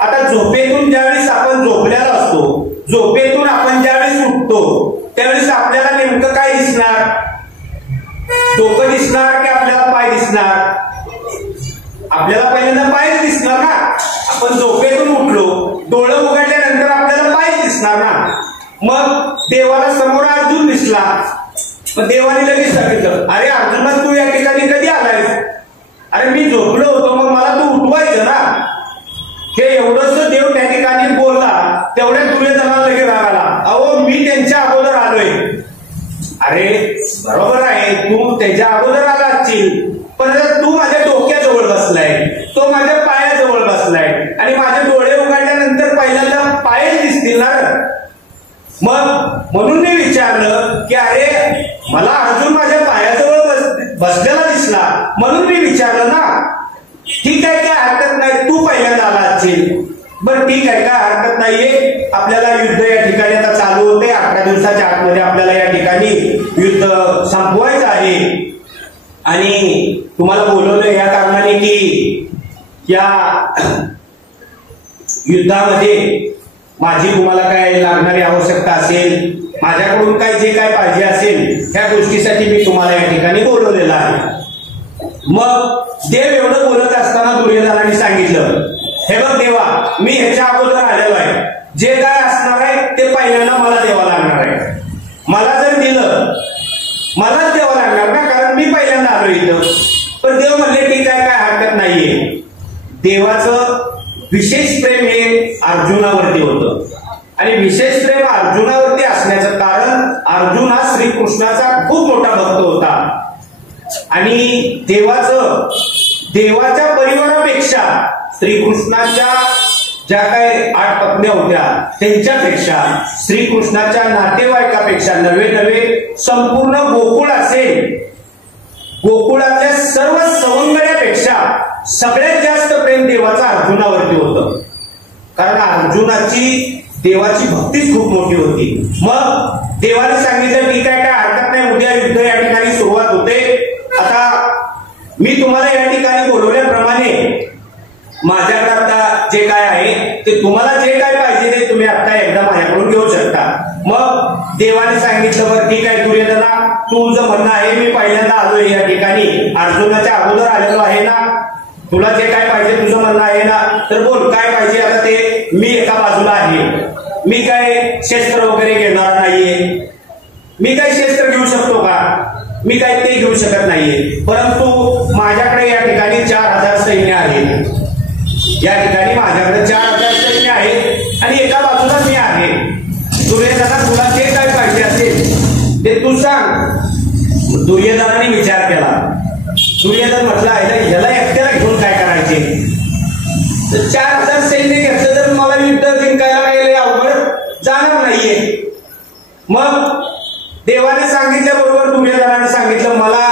आता झोपेतून ज्यावेळेस आपण झोपलेला असतो, झोपेतून आपण ज्यावेळेस उठतो त्यावेळेस आपल्याला नेमकं काय दिसणार? डोकं दिसणार की आपल्याला पाय दिसणार? आपल्याला पहिल्यांदा पायच दिसणार ना. आपण झोपेतून उठलो, डोळं उघडल्यानंतर आपल्याला पायच दिसणार ना. मग देवाला समोर अर्जुन दिसला. मग देवाने लगेच सांगितलं, अरे अर्जुना तू या ठिकाणी कधी आलायस? अरे मी झोपलो होतो, मग मला तू उठवायचं ना. हे एवढंच देव त्या ठिकाणी बोलला, तेवढ्या दुर्योधनाला लगेच राग आला. अहो मी त्यांच्या अगोदर आलोय. अरे बरोबर आहे, तू त्याच्या अगोदर आला असशील पण आता तू माझ्या डोक्याजवळ बसलाय, तो माझ्या पायाजवळ बसलाय आणि माझे डोळे उघडल्यानंतर पहिल्यांदा पायच दिसतील ना. मग म्हणून मी विचारलं की अरे मला अर्जुन माझ्या पायाजवळ बसलेला दिसला म्हणून मी विचारलं ना. ठीक आहे, काय हरकत नाही, तू पहिल्यांदा आला असशील. बरं ठीक आहे, काय हरकत नाहीये. आपल्याला युद्ध या ठिकाणी आता चालू होते. 18 दिवसाच्या आतमध्ये आपल्याला या ठिकाणी युद्ध संपवायचं आहे आणि तुम्हाला बोलवलं या कारणाने की या युद्धामध्ये माझी तुम्हाला काय लागणारी आवश्यकता असेल, माझ्याकडून काय जे काय पाहिजे असेल त्या गोष्टीसाठी मी तुम्हाला या ठिकाणी बोलवलेलं आहे. मग देव एवढं बोलत असताना दुर्योधनाने सांगितलं, हे बघ देवा, मी ह्याच्या अगोदर आलेलो आहे, जे काय असणार आहे ते पहिल्यांदा मला द्यावं लागणार आहे. मला जर दिलं मलाच द्यावं लागणार ना, कारण मी पहिल्यांदा आलो इथं. पण देव म्हणले ठीक आहे, काय हरकत नाहीये. देवाचं विशेष प्रेम हे अर्जुनावरती होतं आणि विशेष प्रेम अर्जुनावरती असण्याचं कारण अर्जुन हा श्रीकृष्णाचा खूप मोठा भक्त होता आणि देवाच्या परिवारापेक्षा श्रीकृष्णाच्या ज्या काही 8 पत्न्या होत्या त्यांच्यापेक्षा श्रीकृष्णाच्या नातेवाईकापेक्षा नव्हे संपूर्ण गोकुळ असेल, गोकुळातल्या सर्व सवंगड्यापेक्षा सगळ्यात जास्त प्रेम देवाचा अर्जुनावरती होतं. कारण अर्जुनाची देवाची भक्तीच खूप मोठी होती. मग देवाने सांगितलं ठीक आहे, काय हरकत नाही, उद्या युद्ध या ठिकाणी सुरुवात होते. आता मी तुम्हाला या ठिकाणी बोलवल्याप्रमाणे माझ्याकडे आता जे काय आहे ते तुम्हाला जे काय पाहिजे ते तुम्ही आता एकदा माझ्याकडून घेऊ शकता. मग देवाने सांगितलं बरं ठीक आहे दुर्योधना, तुझं म्हणणं आहे, मी पहिल्यांदा आलोय या ठिकाणी, अर्जुनाच्या अगोदर आलेलो आहे ना, तुला जे काय पाहिजे तुझं म्हणणं आहे ना, तर बोल काय पाहिजे. आता ते मी एका बाजूला आहे, मी काय शस्त्र वगैरे घेणार नाहीये. मी काय शस्त्र घेऊ शकतो का? मी काय ते घेऊ शकत नाहीये. परंतु माझ्याकडे या ठिकाणी 4000 सैन्य आहे. या ठिकाणी माझ्याकडे 4000 सैन्य आहे आणि एका बाजूला मी आहे. दुर्योधना तुला जे काय पाहिजे असेल ते तू सांग. दुर्योधनाने विचार केला. दुर्योधन म्हटलं आहे याला एकट्याला घेऊन काय करायचे. 4000 सैन्य घेतलं तर मला युद्ध जिंकायला काही अवघड जाणार नाहीये. मग देवाने सांगितल्याबरोबर दुर्योधनाने सांगितलं मला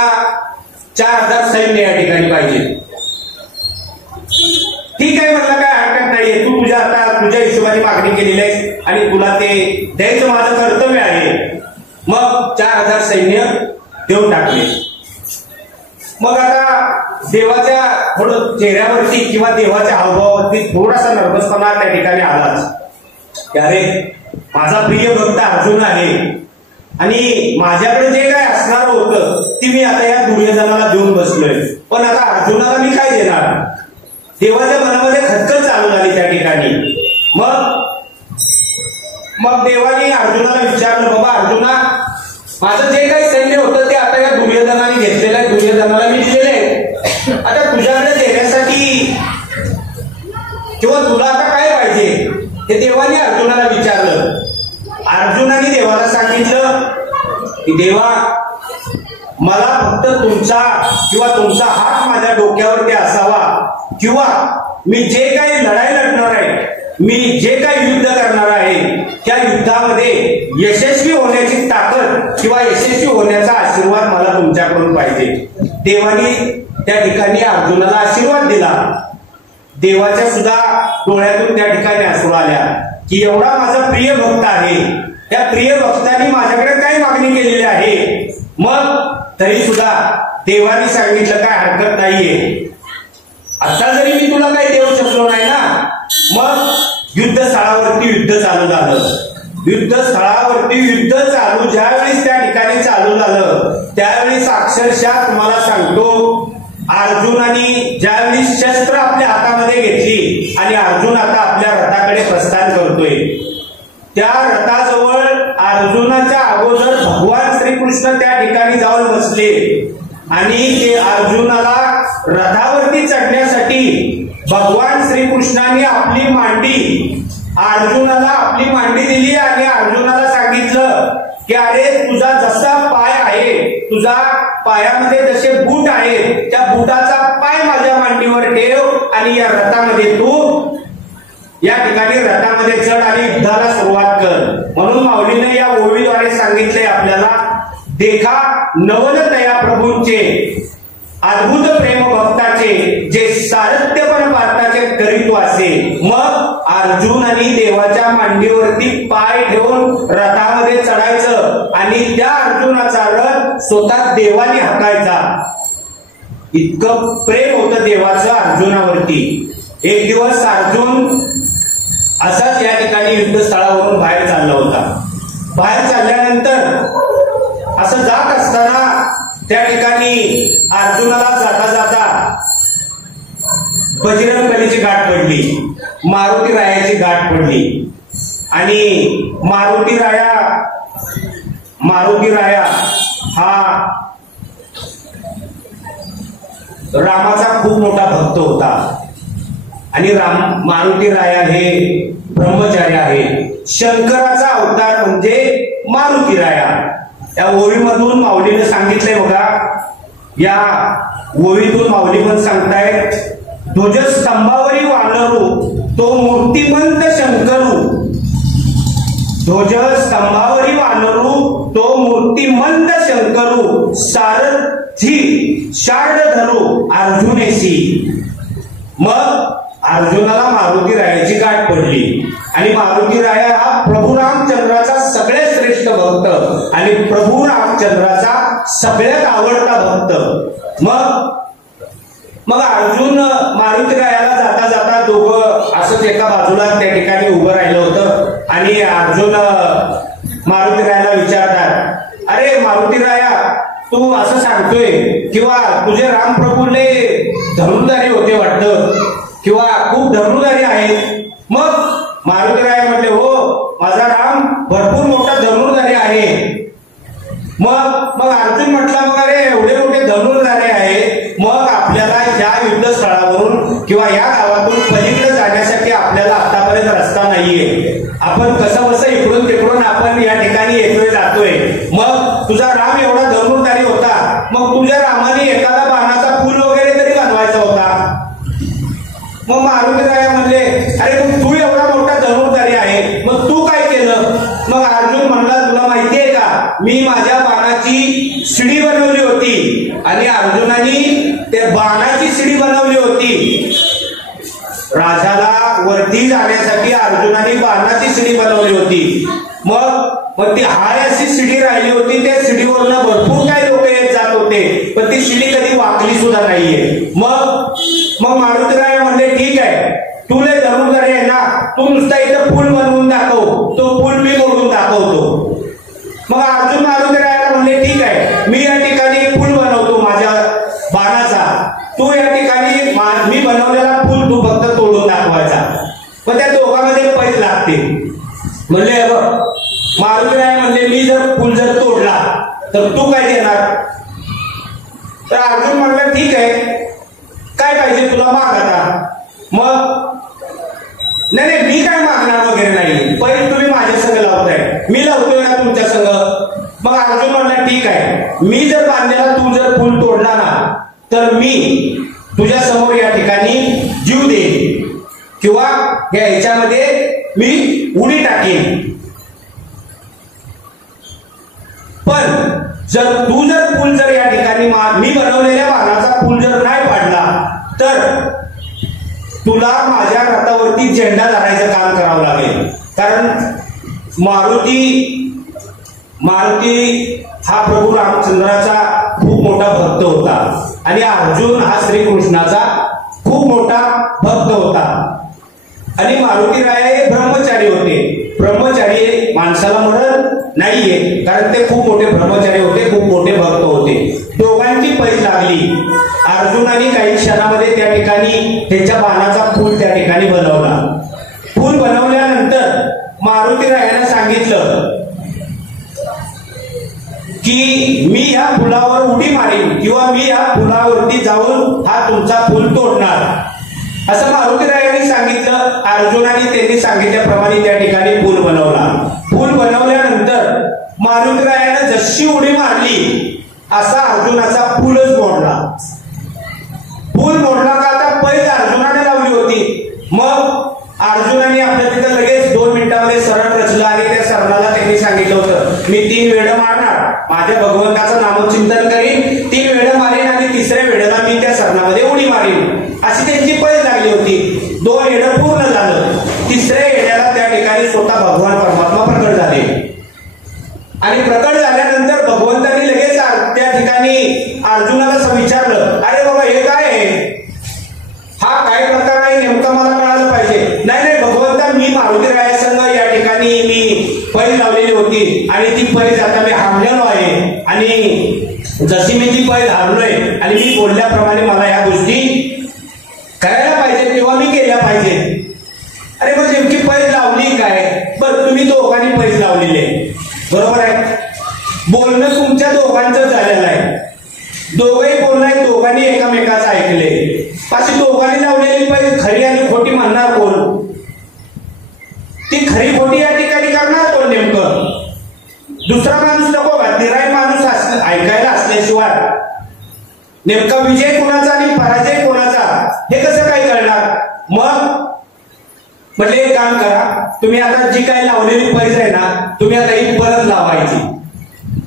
4000 सैन्य या ठिकाणी पाहिजे. ठीक आहे म्हटलं, काय हरकत नाहीये, तू तुझ्या हिशोबाने मागणी केलेली आहे आणि तुला ते द्यायचं माझं कर्तव्य आहे. मग 4000 सैन्य देऊन टाकले. मग आता देवाच्या थोडं चेहऱ्यावरती किंवा देवाच्या हावभावावरती थोडासा नर्वसपणा त्या ठिकाणी आलाच. अरे माझा प्रिय भक्त अर्जुन आहे आणि माझ्याकडे जे काय असणार होतं ते मी आता या दुर्योधनाला देऊन बसलोय, पण आता अर्जुनाला मी काय देणार. देवाच्या मनामध्ये खटखट चालू झाली त्या ठिकाणी. मग देवाने अर्जुनाला विचारलं, बाबा अर्जुना, माझं जे काही सैन्य होतं ते आता या दुर्योधनाने घेतलेलं आहे, दुर्योधनाला मी दिलेलं आहे. आता तुझ्याकडे देण्यासाठी किंवा तुला आता काय पाहिजे हे देवाने अर्जुनाला विचारलं. अर्जुनाने देवाला सांगितलं की देवा, मला फक्त तुमचा हात माझ्या डोक्यावरती असावा किंवा मी जे काही लढाई लढणार आहे, मी जे काही युद्ध करणार आहे त्या युद्धामध्ये यशस्वी होण्याची ताकद किंवा यशस्वी होण्याचा आशीर्वाद मला तुमच्याकडून पाहिजे. देवाने त्या ठिकाणी अर्जुनाला आशीर्वाद दिला. देवाच्या सुद्धा डोळ्यातून त्या ठिकाणी अश्रू आल्या की एवढा माझा प्रिय भक्त आहे, त्या प्रिय भक्तांनी माझ्याकडे काय मागणी केलेली आहे. मग तरी सुद्धा देवाने सांगितलं काय हरकत नाहीये, आता जरी मी तुला काही देऊ शकलो नाही ना. मग युद्धस्थळावरती युद्ध चालू झालं. युद्धस्थळावरती युद्ध चालू ज्यावेळी त्या ठिकाणी चालू झालं त्यावेळी अक्षरशः तुम्हाला सांगतो, अर्जुनाने ज्यावेळी शस्त्र आपल्या हातामध्ये घेतली आणि अर्जुन आता आपल्या रथाकडे प्रस्थान करतोय, त्या रथाजवळ अर्जुनाच्या अगोदर भगवान श्रीकृष्ण त्या ठिकाणी जाऊन बसले आणि ते अर्जुनाला रथावरती चढण्यासाठी भगवान श्रीकृष्णाने आपली मांडी अर्जुनाला दिली आणि अर्जुनाला सांगितलं की अरे तुझा जसा पाय आहे, तुझा पायामध्ये जसे बूट आहेत, त्या बुटाचा पाय माझ्या मांडीवर ठेव आणि या रथामध्ये तू या ठिकाणी रथामध्ये चढ आणि युद्धाला सुरुवात कर. म्हणून माऊलीने या ओळीद्वारे सांगितले आपल्याला, देखा नवल तया प्रभूंचे अद्भुत प्रेम भक्ताचे, जे सारथ्यपण भारताचे करीत असे. मग अर्जुन आणि देवाच्या मांडीवरती पाय ठेवून रथामध्ये चढायचं आणि त्या अर्जुनाचा रथ स्वतः देवाने हाकायचा. इतकं प्रेम होतं देवाचं अर्जुनावरती. एक दिवस अर्जुन असाच या ठिकाणी युद्धस्थळावरून बाहेर चालला होता. बाहेर चालल्यानंतर असं जात असताना त्या ठिकाणी अर्जुनाला जाता जाता बजरंगबलीची गाठ पडली, मारुती रायाची गाठ पडली. आणि मारुती राया हा रामाचा खूप मोठा भक्त होता. आणि मारुती राया हे ब्रह्मचारी आहे. शंकराचा अवतार म्हणजे मारुती राया. या ओळीमधून माऊलीने सांगितलंय बघा, या ओळीतून माऊली पण सांगतायत, ध्वजस्तंभावरी वानरू तो मूर्तिमंत शंकरू, ध्वजस्तंभावरी वानरू तो मूर्तिमंत शंकरू, सारथी शार्द धरू अर्जुनेशी. मग अर्जुनाला मारुती रायाची गाठ पडली आणि मारुती राया हा प्रभू रामचंद्राचा सगळ्यात श्रेष्ठ भक्त आणि प्रभू रामचंद्राचा सगळ्यात आवडता भक्त. मग अर्जुन मारुती रायाला जाता जाता दोघं असंच एका बाजूला त्या ठिकाणी उभं राहिलं होतं. आणि अर्जुन मारुती रायाला विचारतात, अरे मारुती राया, तू असं सांगतोय किंवा तुझे रामप्रभूले धनुर्धारी होते वाटतं किंवा खूप धनुर्धारी आहेत. मग मारुती राय म्हटले, हो माझा राम भरपूर मोठा धनुर्धारी आहे. मग अर्जुन म्हटला, मग अरे एवढे मोठे धनुर्धारी आहे, मग आपल्याला या युद्धस्थळावरून किंवा या गावातून पलीकडे जाण्यासाठी आपल्याला आतापर्यंत रस्ता नाहीये. आपण कसं बसं इकडून तिकडून आपण या ठिकाणी येतोय जातोय. मग तुझा राम एवढा धनुर्धारी होता, मग तुझ्या रामाने एखादा बाणाचा पूल वगैरे तरी बांधवायचा होता. मग मारुती राया म्हणले, अरे मग तू एवढा मोठा धनुर्धारी आहे, मग तू काय केलं? मग अर्जुन म्हणला, तुला माहितीये का, मी माझ्या बाणाची शिडी बनवली होती आणि अर्जुनाने त्या बाणाची शिडी बनवली होती. राजाला वरती जाण्यासाठी अर्जुनाने बाणाची शिडी बनवली होती. मग ती हाय अशी शिडी राहिली होती. त्या शिडीवरनं भरपूर काही लोक येत जात होते, पण ती शिडी कधी वाकली सुद्धा नाहीये. मग मारुती राय म्हणले, ठीक आहे, तुला धनुर्धारी आहे ना, तू नुसता इथं पूल बनवून दाखव, तो पूल मी मोडून दाखवतो. मग अर्जुन मारुती रायाला म्हणले, ठीक आहे, मी या ठिकाणी पूल बनवतो माझ्या बाणाचा, तू या ठिकाणी मी बनवलेला पूल तू फक्त तोडून दाखवायचा. पण त्या दोघांमध्ये पैज लागते. म्हणले, मारुती राय म्हणले, मी जर पूल जर तोडला तर तू काय देणार? तर अर्जुन म्हणला, ठीक आहे, काय पाहिजे तुला माग आता. मग नाही मी काय मागणार वगैरे नाही, पहिले तुम्ही माझ्या संग लावताय, मी लावतोय ना तुमच्या संग. मग अर्जुन म्हणला, ठीक आहे, मी जर बांधलेला तू जर पूल तोडला ना तर मी तुझ्या समोर या ठिकाणी जीव देईन किंवा ह्याच्यामध्ये मी उडी टाकेन. पण तू जर पूल जर या ठिकाणी मी बनवलेल्या बाणाचा पूल जर नाही पाडला तर तुला माझ्या रथावरती झेंडा धरायचं काम करावं लागेल. कारण मारुती हा प्रभू रामचंद्राचा खूप मोठा भक्त होता आणि अर्जुन हा श्रीकृष्णाचा खूप मोठा भक्त होता. आणि मारुती राय हे ब्रह्मचारी होते. ब्रह्मचारी माणसाला मरण नाहीये, कारण ते खूप मोठे ब्रह्मचारी होते, खूप मोठे भक्त होते. दोघांची पैज लागली. अर्जुनाने काही क्षणामध्ये त्या ठिकाणी त्यांच्या बाणाचा पूल त्या ठिकाणी बनवला. पूल बनवल्यानंतर मारुती रायाने सांगितलं की मी या पुलावर उडी मारेन किंवा मी या पुलावरती जाऊन हा तुमचा पूल तोडणार. असं मारुतीरायांनी सांगितलं. अर्जुनाने त्यांनी सांगितल्याप्रमाणे त्या ठिकाणी पूल बनवला. पूल बनवल्यानंतर मारुतीरायानं जशी उडी मारली असा अर्जुनाचा पूलच मोडला. पूल मोडला का? आता पैज अर्जुनाने लावली होती. मग अर्जुनाने आपल्या तिथं लगेच 2 मिनिटांमध्ये सरण रचलं आणि त्या सरणाला त्यांनी सांगितलं होतं मी 3 वेळ मारणार, माझ्या भगवंताचं नामचिंतन करीन, 3 वेळ मारेन आणि 3ऱ्या वेळेला मी त्या सरणामध्ये उडी मारेन, अशी त्यांची पैज लागली होती. 2 वेळ पूर्ण झालं. 3ऱ्या वेळेला त्या ठिकाणी स्वतः भगवान परमात्मा प्रकट झाले आणि प्रकट झाल्यानंतर भगवंतांनी लगेच त्या ठिकाणी अर्जुनाला विचारलं, अरे बाबा हे काय आहे? हा काय प्रकार आहे नेमका मला कळायला पाहिजे. नाही भगवंता, मी मारुतीरायासंग या ठिकाणी मी पैज लावलेली होती आणि ती पैज आता मी हारलेलो आहे आणि जशी मी ती पैज हारलोय आणि मी बोलल्याप्रमाणे मला या गोष्टी करायला पाहिजे तेव्हा मी केल्या पाहिजे. अरे मग नेमकी पैज लावली काय? बरं, तुम्ही दोघांनी पैज लावलेली आहे, बरोबर आहे. बोलणं तुमच्या दोघांचं झालेलं आहे, दोघंही बोलणं दोघांनी एकामेकाचं ऐकले. अशी दोघांनी लावलेली पैज खरी आणि खोटी म्हणणार कोण? ती खरी खोटी या ठिकाणी करणार कोण नेमकं? दुसरा माणूस नको का? निराय माणूस ऐकायला असल्याशिवाय नेमका विजय कोणाचा आणि पराजय कोणाचा हे कसं काय कळणार? मग म्हटले एक काम करा, तुम्ही आता जी काही लावलेली पैज आहे ना, तुम्ही आता ही परत लावायची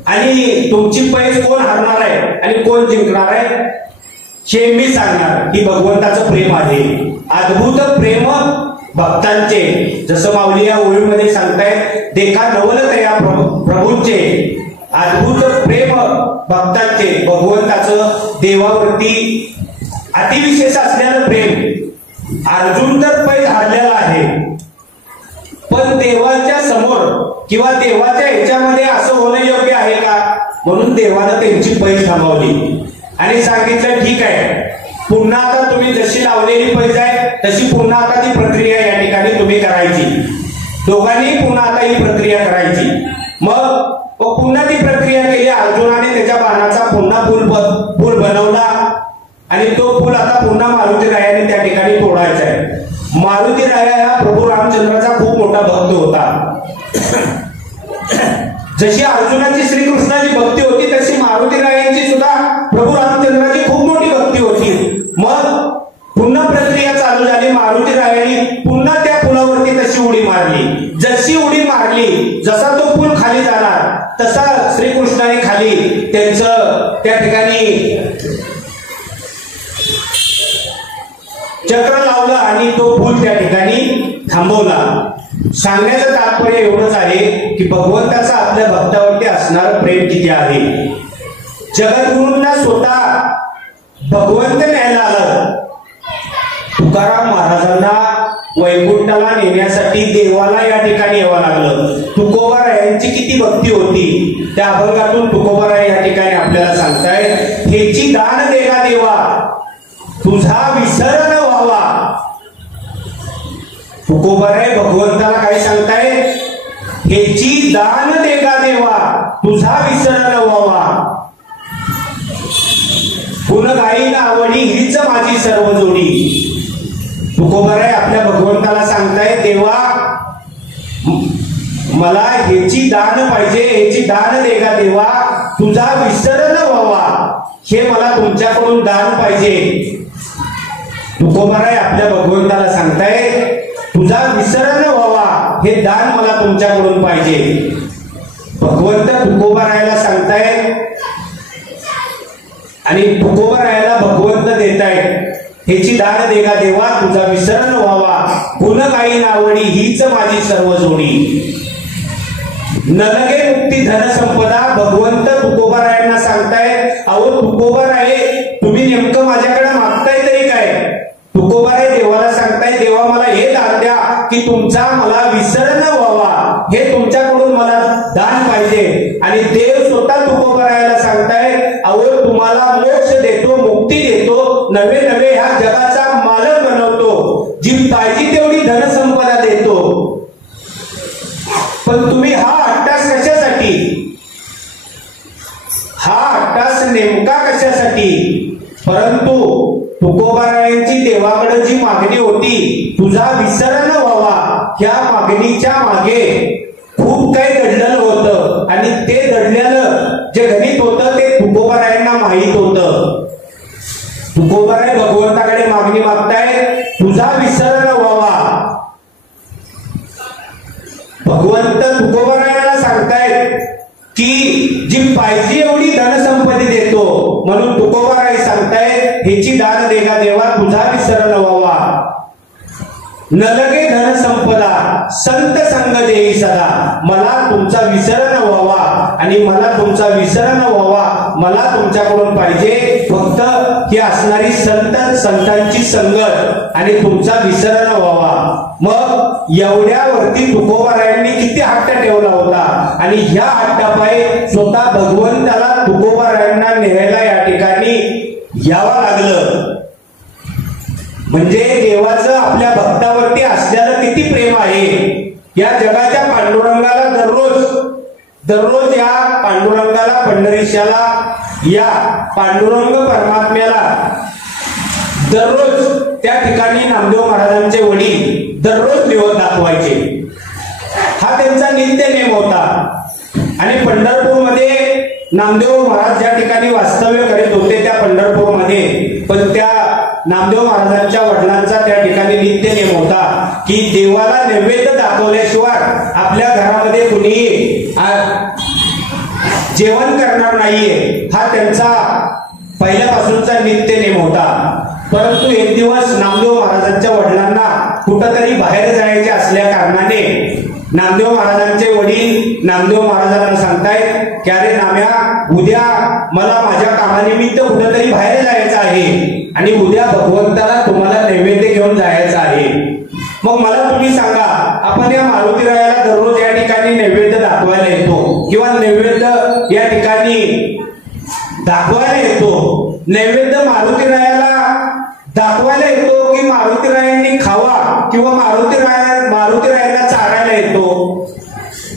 आणि तुमची पैज कोण हारणार आहे आणि कोण जिंकणार आहे हे मी सांगणार. ही भगवंताचं प्रेम आहे, अद्भुत प्रेम भक्तांचे. जसं माऊली या ओळीमध्ये सांगतायत, देखा नवलत या प्रभूंचे, अद्भुत प्रेम भक्तांचे. भगवंताचं देवावरती अतिविशेष असलेलं प्रेम. अर्जुन तर पैज हारलेला आहे, पण देवाच्या समोर किंवा देवाच्या ह्याच्यामध्ये असं होणं योग्य आहे का? म्हणून देवानं त्यांची पैज थांबवली आणि सांगितलं ठीक आहे, पुन्हा आता तुम्ही जशी लावलेली पैज आहे तशी पुन्हा आता ती प्रक्रिया या ठिकाणी तुम्ही करायची. दोघांनी पुन्हा आता ही प्रक्रिया करायची. मग पुन्हा ती प्रक्रिया केली. अर्जुनाने त्याच्या बाणाचा पुन्हा पूल बनवला आणि तो पूल आता पुन्हा मारुतीरायाने त्या ठिकाणी तोडायचा आहे. मारुतीराया हा प्रभू रामचंद्राचा खूप मोठा भक्त होता. जशी अर्जुनाची श्रीकृष्णाची भक्ती होती तशी मारुतीरायांची सुद्धा प्रभू रामचंद्राची खूप मोठी भक्ती होती. मग पुन्हा प्रक्रिया चालू झाली. मारुतीरायांनी पुन्हा त्या पुलावरती तशी उडी मारली. जशी उडी मारली, जसा तो पूल खाली जाणार तसा श्रीकृष्णाने खाली त्यांचं त्या ठिकाणी चक्र लावलं आणि तो पूल त्या ठिकाणी थांबवला. सांगण्याचं तात्पर्य एवढंच आहे की भगवंताचा आपल्या भक्तावरती असणारं प्रेम किती आहे. जगद्गुरूंना स्वतः भगवंत न्यायला आलं. तुकाराम महाराजांना वैकुंठाला नेण्यासाठी देवाला या ठिकाणी यावं लागलं. तुकोबारायांची किती भक्ती होती. त्या अभंगातून तुकोबाराय या ठिकाणी आपल्याला सांगताय, हेची दान देगा देवा तुझा विसर न व्हावा. तुकोबाराय भगवंताला काय सांगताय? हेची दान देगा देवा तुझा विसर न व्हावा. गुण गाईन आवडी हीच माझी सर्व जोडी. तुकोबाराय आपल्या भगवंताला सांगताय, देवा मला ह्याची दान पाहिजे, ह्याची दान देगा देवा तुझा विसर न व्हावा. हे मला तुमच्याकडून दान पाहिजे. तुकोबाराय आपल्या भगवंताला सांगताय, तुझा विसर न व्हावा हे दान मला तुमच्याकडून पाहिजे. भगवंत तुकोबारायला सांगताय आणि तुकोबारायला भगवंत देतायत, ह्याची दान देगा देवा तुझा विसर न व्हावा. गुण गाईन आवडी हीच माझी सर्व जोडी. नलगे मुक्ती धन संपदा. भगवंत तुकोबारायांना सांगताय, अहो तुकोबाराय तुम्ही नेमकं माझ्याकडे मागताय तरी काय? तुकोबाराय देवाला सांगताय, देवा मला हे दान द्या की तुमचा मला विसर न व्हावा. हे तुमच्याकडून मला दान पाहिजे. आणि देव स्वतः तुकोबारायाला सांगताय, अहो तुम्हाला मोक्ष देतो, मुक्ती देतो, नवे नवे ह्या जगाचा मालक बनवतो, जी पाहिजे तेवढी धनसंपदा देतो. पण तुम्ही हा अट्टास कशासाठी? हा अट्टास नेमका कशासाठी? परंतु तुकोबारायांची देवाकडे जी मागणी होती तुझा विसर न व्हावा, ह्या मागणीच्या मागे खूप काही दडलेलं होतं आणि ते दडलेलं जे गणित होतं ते तुकोबारायांना माहित होतं. तुकोबाराय भगवंताकडे मागणी मागताय, तुझा विसर न व्हावा. भगवंत तुकोबारायांना सांगतायत की जी पाहिजे एवढी धनसंपत्ती देतो, म्हणून तुकोबाराय सांगतायत ह्याची दान देगा देवा, तुझा विसर न व्हावा. न लगे धनसंपदा संत संग देई सदा, मला तुमचा विसर न व्हावा आणि मला तुमचा विसर न व्हावा. मला तुमच्याकडून पाहिजे फक्त ही असणारी संतांची संगत आणि तुमचा विसर न व्हावा. मग एवढ्यावरती तुकोबारायांनी किती हट्ट ठेवला होता आणि ह्या हट्टापायी स्वतः भगवंताला तुकोबारायांना न्यायला या ठिकाणी यावं लागलं. म्हणजे देवाचं आपल्या भक्तावरती असलेलं किती प्रेम आहे. या जगाच्या पांडुरंगाला दररोज या पांडुरंगाला, पंढरीशाला, या पांडुरंग परमात्म्याला दररोज त्या ठिकाणी नामदेव महाराजांचे वडील दररोज निवड दाखवायचे. हा त्यांचा नित्य नेम होता. आणि पंढरपूरमध्ये नामदेव महाराज ज्या ठिकाणी वास्तव्य करीत होते त्या पंढरपूरमध्ये, पण त्या नामदेव महाराजांच्या वडिलांचा त्या ठिकाणी नित्य नेम होता की देवाला नैवेद्य दाखवल्याशिवाय आपल्या घरामध्ये कुणी जेवण करणार नाहीये, हा त्यांचा पहिल्यापासूनचा नित्य नेम होता. परंतु एक दिवस नामदेव महाराजांच्या वडिलांना कुठंतरी बाहेर जायचे असल्या कारणाने नामदेव महाराजांचे वडील नामदेव महाराजांना सांगतायत की अरे नाम्या, उद्या मला माझ्या कामानिमित्त कुठंतरी बाहेर जायचं आहे आणि उद्या भगवंताला तुम्हाला नैवेद्य घेऊन जायचं आहे. मग मला तुम्ही सांगा, आपण या मारुतीरायाला दररोज या ठिकाणी नैवेद्य दाखवायला येतो किंवा नैवेद्य या ठिकाणी दाखवायला येतो, नैवेद्य मारुतीरायाला दाखवायला येतो की मारुतीरायांनी खावा किंवा मारुतीरायांना चारायला येतो.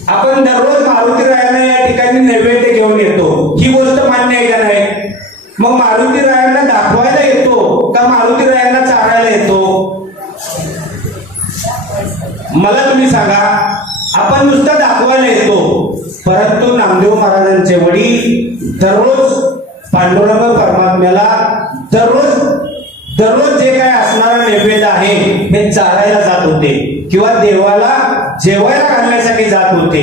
आपण दररोज मारुतीरायांना या ठिकाणी नैवेद्य घेऊन येतो, ही गोष्ट मान्य आहे का नाही? मग मारुतीरायांना दाखवायला येतो का मारुतीरायांना चारायला येतो? मला तुम्ही सांगा. आपण नुसतं दाखवायला येतो, परंतु नामदेव महाराजांचे वडील दररोज पांडुरंग परमात्म्याला दररोज जे काय असणारा नैवेद्य आहे हे चारायला जात होते किंवा देवाला जेवायला घालण्यासाठी जात होते.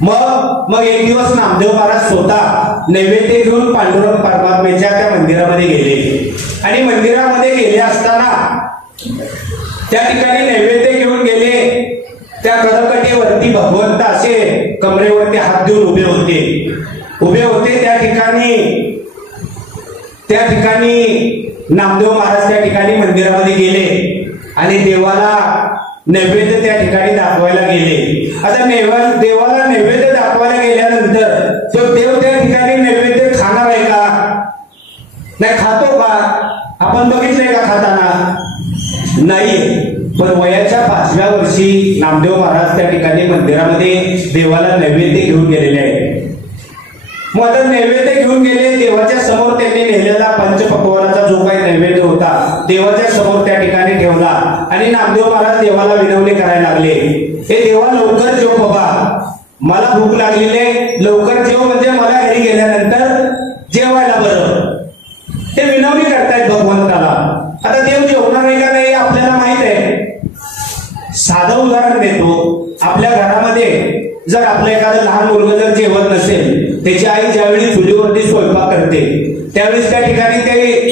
मग एक दिवस नामदेव महाराज स्वतः नैवेद्य घेऊन पांडुरंग परमात्म्याच्या त्या मंदिरामध्ये गेले आणि मंदिरामध्ये गेले असताना त्या ठिकाणी नैवेद्य घेऊन गेले. त्या कडकटीवरती भगवंत असे कमरेवरती हात देऊन उभे होते. त्या ठिकाणी नामदेव महाराज त्या ठिकाणी मंदिरामध्ये गेले आणि देवाला नैवेद्य त्या ठिकाणी दाखवायला गेले. आता देवाला नैवेद्य दाखवायला गेल्यानंतर तो देव त्या ठिकाणी नैवेद्य खाणार आहे का? नाही. खातो का? आपण बघितलंय का खाताना? नाही. पण वयाच्या 5व्या वर्षी नामदेव महाराज त्या ठिकाणी मंदिरामध्ये देवाला नैवेद्य घेऊन गेलेले आहे. मग आता नैवेद्य घेऊन गेले. देवाच्या समोर त्यांनी नेलेला पंचपक्वानाचा जो काही नैवेद्य होता देवाच्या समोर त्या ठिकाणी ठेवला आणि नामदेव महाराज देवाला विनवणी करायला लागले, हे देवा लवकर जेव बाबा, मला भूक लागलेली आहे, लवकर जेव, म्हणजे मला घरी गेल्यानंतर जेवायला बरं. ते विनवणी करतायत भगवंताला. आता देव जेवणार आहे का नाही आपल्याला माहित आहे. साधं उदाहरण देतो. आपल्या घरामध्ये जर आपलं एखादं लहान मुलगा जर जेवत नसेल, त्याची आई ज्यावेळी चुलीवरती स्वयंपाक करते त्यावेळेस त्या ठिकाणी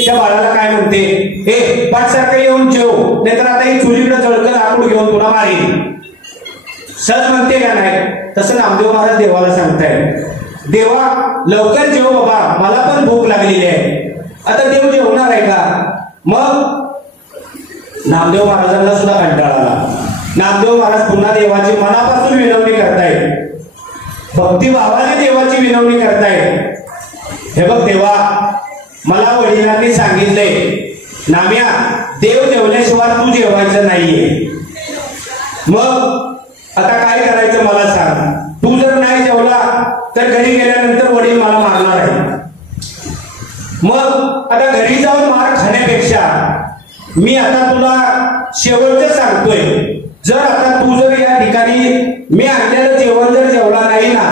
त्या बाळाला काय म्हणते, हे पाठसारखं येऊन जेव, नाहीतर आता ही चुलीकडे जळकं लाकूड घेऊन तुला मारेल. सहज म्हणते का नाही? तसं नामदेव महाराज देवाला सांगतायत, देवा लवकर जेव बाबा, मला पण भूक लागलेली आहे. आता देव जेवणार आहे का? मग नामदेव महाराजांना सुद्धा कंटाळा आला. नामदेव महाराज पुन्हा देवाची मनापासून विनवणी करतायत, भक्तिभावाने देवाची विनवणी करतायत. हे बघ देवा, मला वडिलांनी सांगितलंय नाम्या, देव जेवल्याशिवाय तू जेवायचं नाहीये. मग आता काय करायचं मला सांग. तू जर नाही जेवला तर घरी गेल्यानंतर वडील मला मारणार आहे. मग आता घरी जाऊन मार खाण्यापेक्षा मी आता तुला शेवटचं सांगतोय, जर आता तू जर या ठिकाणी मी आणलेलं जेवण जर जेवला नाही ना,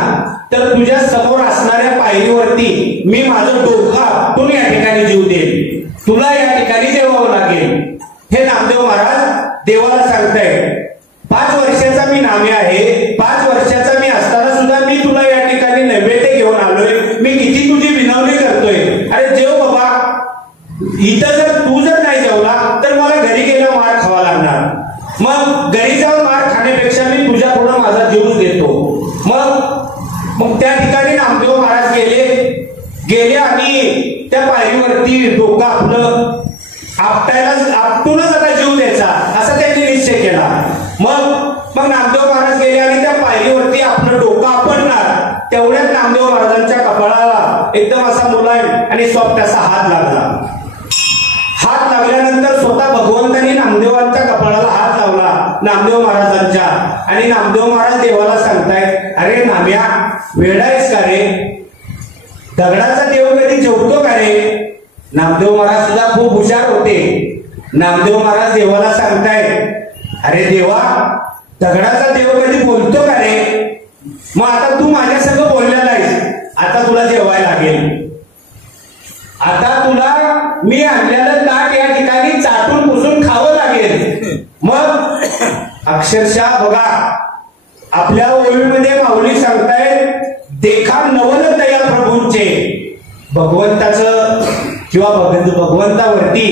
तर तुझ्या समोर असणाऱ्या पायरीवरती मी माझं डोकं आपटून या ठिकाणी जीव देईन, तुला या ठिकाणी जेवावं लागेल. हे नामदेव महाराज देवाला सांगताय. 5 वर्षाचा मी नामे आहे, 5 वर्षाचा मी असताना सुद्धा मी तुला या ठिकाणी नैवेद्य घेऊन आलोय, मी किती तुझी विनवणी करतोय, अरे जेव बाबा. इथं जर तू जर नाही जेवला तर मला घरी गेला मार खावा लागणार, मग घरी जाऊन मार खाण्यापेक्षा मी तुझ्या पुढे माझा जीवच देतो. मग त्या ठिकाणी नामदेव महाराज गेले आणि त्या पायरीवरती डोकं आपलं आपटूनच आता जीव द्यायचा असा त्यांनी निश्चय केला. मग नामदेव महाराज गेले आणि त्या पायरीवरती आपलं डोकं आपटणार, तेवढ्यात नामदेव महाराजांच्या कपाळाला एकदम असा मुलायम आणि सॉफ्ट असा हात लागला. हात लागल्यानंतर स्वतः भगवंतांनी नामदेवांच्या कपाळाला हात लावला नामदेव महाराजांच्या, आणि नामदेव महाराज देवाला सांगताय, अरे नाम्या वेडा आहेस का रे, दगडाचा देव कधी जेवतो का रे. नामदेव महाराज सुद्धा खूप हुशार होते. नामदेव महाराज देवाला सांगताय, अरे देवा दगडाचा देव कधी बोलतो का रे, मग आता तू माझ्या संग बोललेला आहेस, आता तुला जेवायला लागेल, आता तुला मी आणलेलं ताट या ठिकाणी चाटून पुसून खावं लागेल. मग अक्षरशः बघा आपल्या ओळीमध्ये माऊली सांगताय, देखा नवल तया प्रभूंचे, भगवंताचं किंवा भगवंतावरती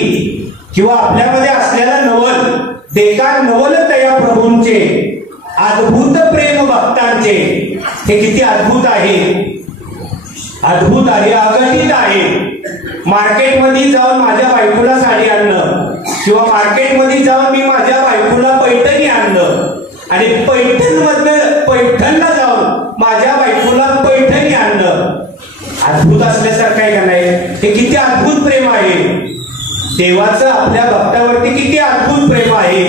किंवा आपल्यामध्ये असलेलं नवल, देखा नवल तया प्रभूंचे, अद्भुत प्रेम भक्तांचे. हे किती अद्भुत आहे, अद्भुत आहे, अगणित आहे. मार्केटमध्ये जाऊन माझ्या बायकोला साडी आणणं किंवा मार्केटमध्ये जाऊन मी माझ्या बायकोला पैठणी आणणं आणि पैठणला जाऊन माझ्या बायकोला पैठणी आणणं अद्भुत असल्यासारखं आहे का नाही. हे किती अद्भुत प्रेम आहे देवाचं आपल्या भक्तावरती, किती अद्भुत प्रेम आहे.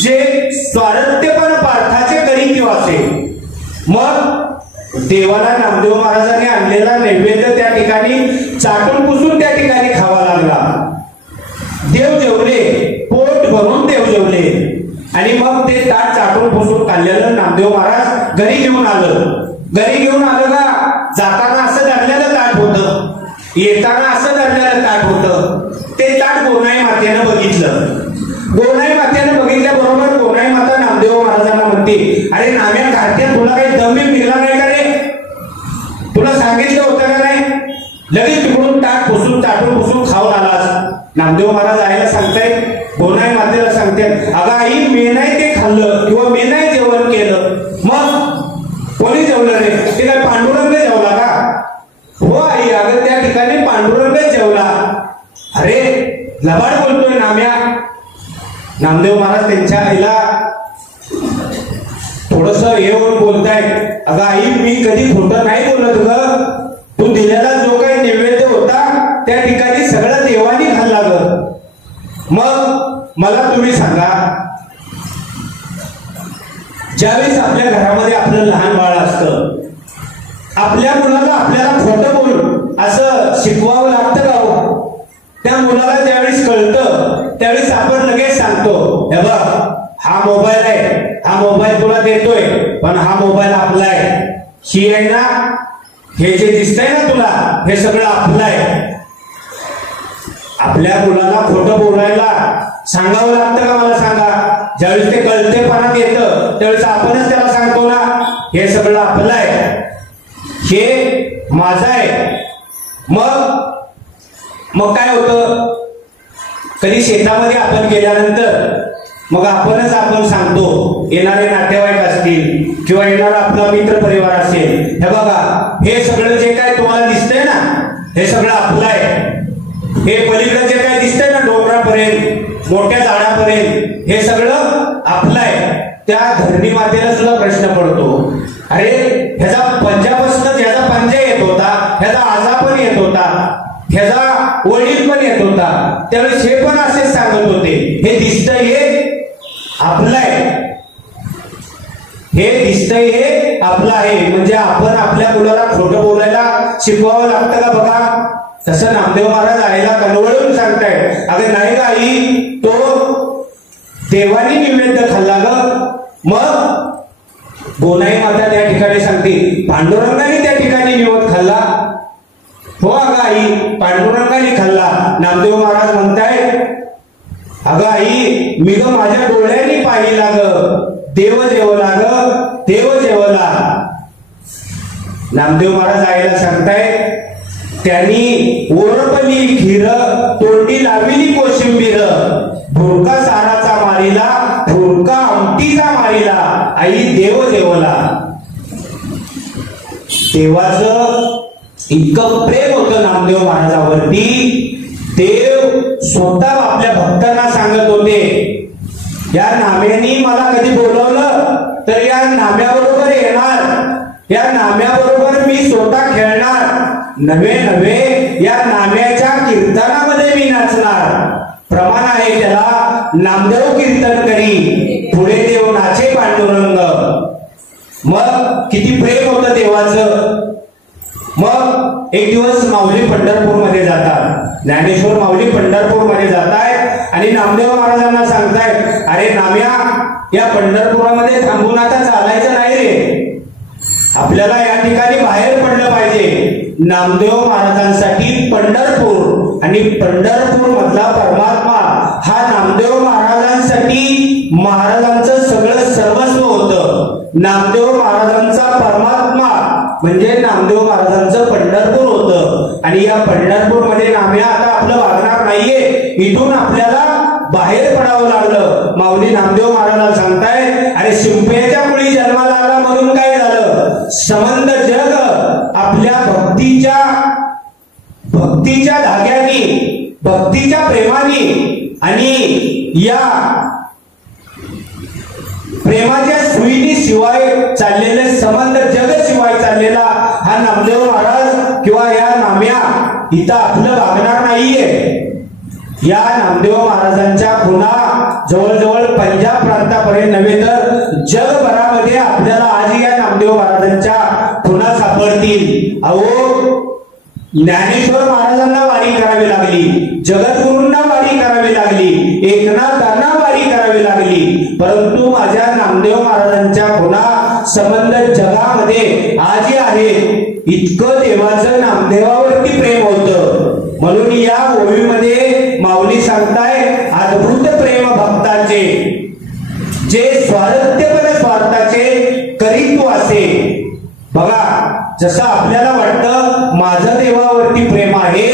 जे स्वारथ्यपण पार्थाचे करी निवासे. मग देवाला नामदेव महाराजांनी आणलेला नैवेद्य त्या ठिकाणी चाटून पुसून त्या ठिकाणी खावा लागला. देव जेवले, पोट भरून देव जेवले, आणि मग ते ताट चाटून पुसून खाल्लेलं नामदेव महाराज घरी घेऊन आलं. घरी घेऊन आलं का, जाताना असं धरलेलं ताट होतं, येताना असं धरलेलं ताट होतं. ते ताट गोनाई मातेनं बघितलं. गोनाई मातेनं बघितल्याबरोबर गोनाई माता नामदेव महाराजांना म्हणते, अरे नाम्या कार्त्या तुला काही दम निघला नाही का रे, तुला सांगितलं होतं का नाही, लगेच तिकडून ताट पुसून चाटून पुसून खाऊन आलास. नामदेव महाराज आईला सांगताय, गोनाई मातेला सांगते, अगं आई मी नाही ते खाल्लं किंवा मी नाही जेवण केलं, मग कोणी जेवलं रे, ते काय पांडुरंग जेवला का. हो आई, अगं त्या ठिकाणी पांडुरंग जेवला. अरे लबाड बोलतोय नाम्या. नामदेव महाराज त्यांच्या आईला थोडस हे होऊन बोलताय, अगं आई मी कधी खोटं नाही बोलत ग, तू दिलेला जो काही नैवेद्य होता त्या ठिकाणी सगळं देवानी खाल्ला ग. मग मला तुम्ही सांगा, ज्यावेळेस आपल्या घरामध्ये आपलं लहान बाळ असतं, आपल्या मुलाला आपल्याला खोटं बोलून असं शिकवावं लागतं का हो. त्या मुलाला ज्यावेळेस कळतं त्यावेळेस आपण लगेच सांगतो, हे बघ हा मोबाईल आहे, हा मोबाईल तुला देतोय, पण हा मोबाईल आपला आहे, ही आहे ना, हे जे दिसतंय ना तुला, हे सगळं आपलं आहे. आपल्या मुलाला खोटं बोलायला सांगावं लागतं का, मला सांगा. ज्यावेळेस ते कळतेपणात येतं त्यावेळेस आपणच त्याला सांगतो ना, हे सगळं आपलं आहे, हे माझं आहे. मग काय होतं, कधी शेतामध्ये आपण गेल्यानंतर मग आपण सांगतो, येणारे नातेवाईक असतील किंवा येणारा आपला मित्र परिवार असेल, हे बघा हे सगळं जे काय तुम्हाला दिसतंय ना, हे सगळं आपलं आहे. हे पलीकडे जे काय दिसतंय ना, डोंगरापर्यंत मोठ्या झाडापर्यंत, हे सगळं आपलं आहे. त्या धरणी मातेला सुद्धा प्रश्न पडतो, अरे ह्याचा पंजापासून ज्याचा पंजा येत होता, ह्याचा आजा पण येत होता, ह्याचा वडील पण येत होता, त्यावेळेस हे पण असेच सांगत होते, हे दिसतंय हे आपलं आहे, हे दिसतंय हे आपलं आहे. म्हणजे आपण आपल्या मुलाला खोटं बोलायला शिकवावं लागतं का बघा. तसं नामदेव महाराज आईला कनवळून सांगतायत, अगं नाही का आई, तो देवानी निवेद्य खाल्ला ग. मग गोनाई माता त्या ठिकाणी सांगते, पांडुरंगाने त्या ठिकाणी निवेद खाल्ला. हो अगं आई, पांडुरंगाने खाल्ला. नामदेव महाराज म्हणतायत, अगं आई, मी ग माझ्या डोळ्यांनी पाहिला ग, देव जेवला ग, देव जेवला. नामदेव महाराज आईला सांगतायत, त्यांनी ओरपली खीर, तोंडी लाविली कोशिंबीर, भुरका साराचा मारिला, भुरका आमटीचा मारिला, आई देव जेवला. देवाचं इतकं प्रेम होतं नामदेव महाराजावरती, देव स्वतः आपल्या भक्तांना सांगत होते, या नाम्यानी मला कधी बोलवलं तर या नाम्याबरोबर येणार, या नाम्याबरोबर मी स्वतः खेळणार, नव्हे नव्हे या नाम्याच्या कीर्तनामध्ये मी नाचणार. प्रमाण आहे त्याला, नामदेव कीर्तन करी, पुढे देव नाचे पांडुरंग. मग किती प्रेम होतं देवाचं. मग एक दिवस माऊली पंढरपूर मध्ये जातात, ज्ञानेश्वर माऊली पंढरपूर मध्ये जातायत आणि नामदेव महाराजांना सांगतायत, अरे नाम्या, या पंढरपुरामध्ये थांबून आता चालायचं नाही रे, आपल्याला या ठिकाणी बाहेर पडलं पाहिजे. नामदेव महाराजांसाठी पंढरपूर आणि पंढरपूर मधला परमात्मा हा नामदेव महाराजांसाठी महाराजांचं सगळं सर्वस्व होतं. नामदेव महाराजांचा परमात्मा म्हणजे नामदेव महाराजांचं पंढरपूर होतं. आणि या पंढरपूर मध्ये नाम्या आता आपलं वागणार नाहीये, इथून आपल्याला बाहेर पडावं लागलं. माऊली नामदेव महाराजांना सांगताय, अरे शिंपयाच्या मुळी जन्माला आला म्हणून काय झालं, संबंध जग आपल्या भक्तीच्या धाग्याने, भक्तीच्या प्रेमाने आणि या प्रेमाच्या सुईनी शिवाय चाललेले संबंध जग शिवाय चाललेला हा नामदेव महाराज किंवा या नाम्या इथं आपलं वागणार नाहीये. या नामदेव महाराजांच्या पुन्हा जवळजवळ पंजाब प्रांतापर्यंत नव्हे तर जगभरामध्ये आपल्याला आज या नामदेव महाराजांच्या पुन्हा सापडतील. अहो, ज्ञानेश्वर महाराजांना वारी करावी लागली, जगद्गुरूंना वारी करावी लागली, एकनाथांना वारी करावी लागली, परंतु माझ्या नामदेव महाराजांच्या पुन्हा संबंध जगामध्ये आजही आहेत. इतकं देवाचं नामदेवावरती प्रेम होतं. म्हणून या ओळीमध्ये माऊली सांगताय, अद्भुत प्रेम भक्ताचे, जे स्वार्थाचे करीत असे. बघा, जसं आपल्याला वाटतं माझं देवावरती प्रेम आहे,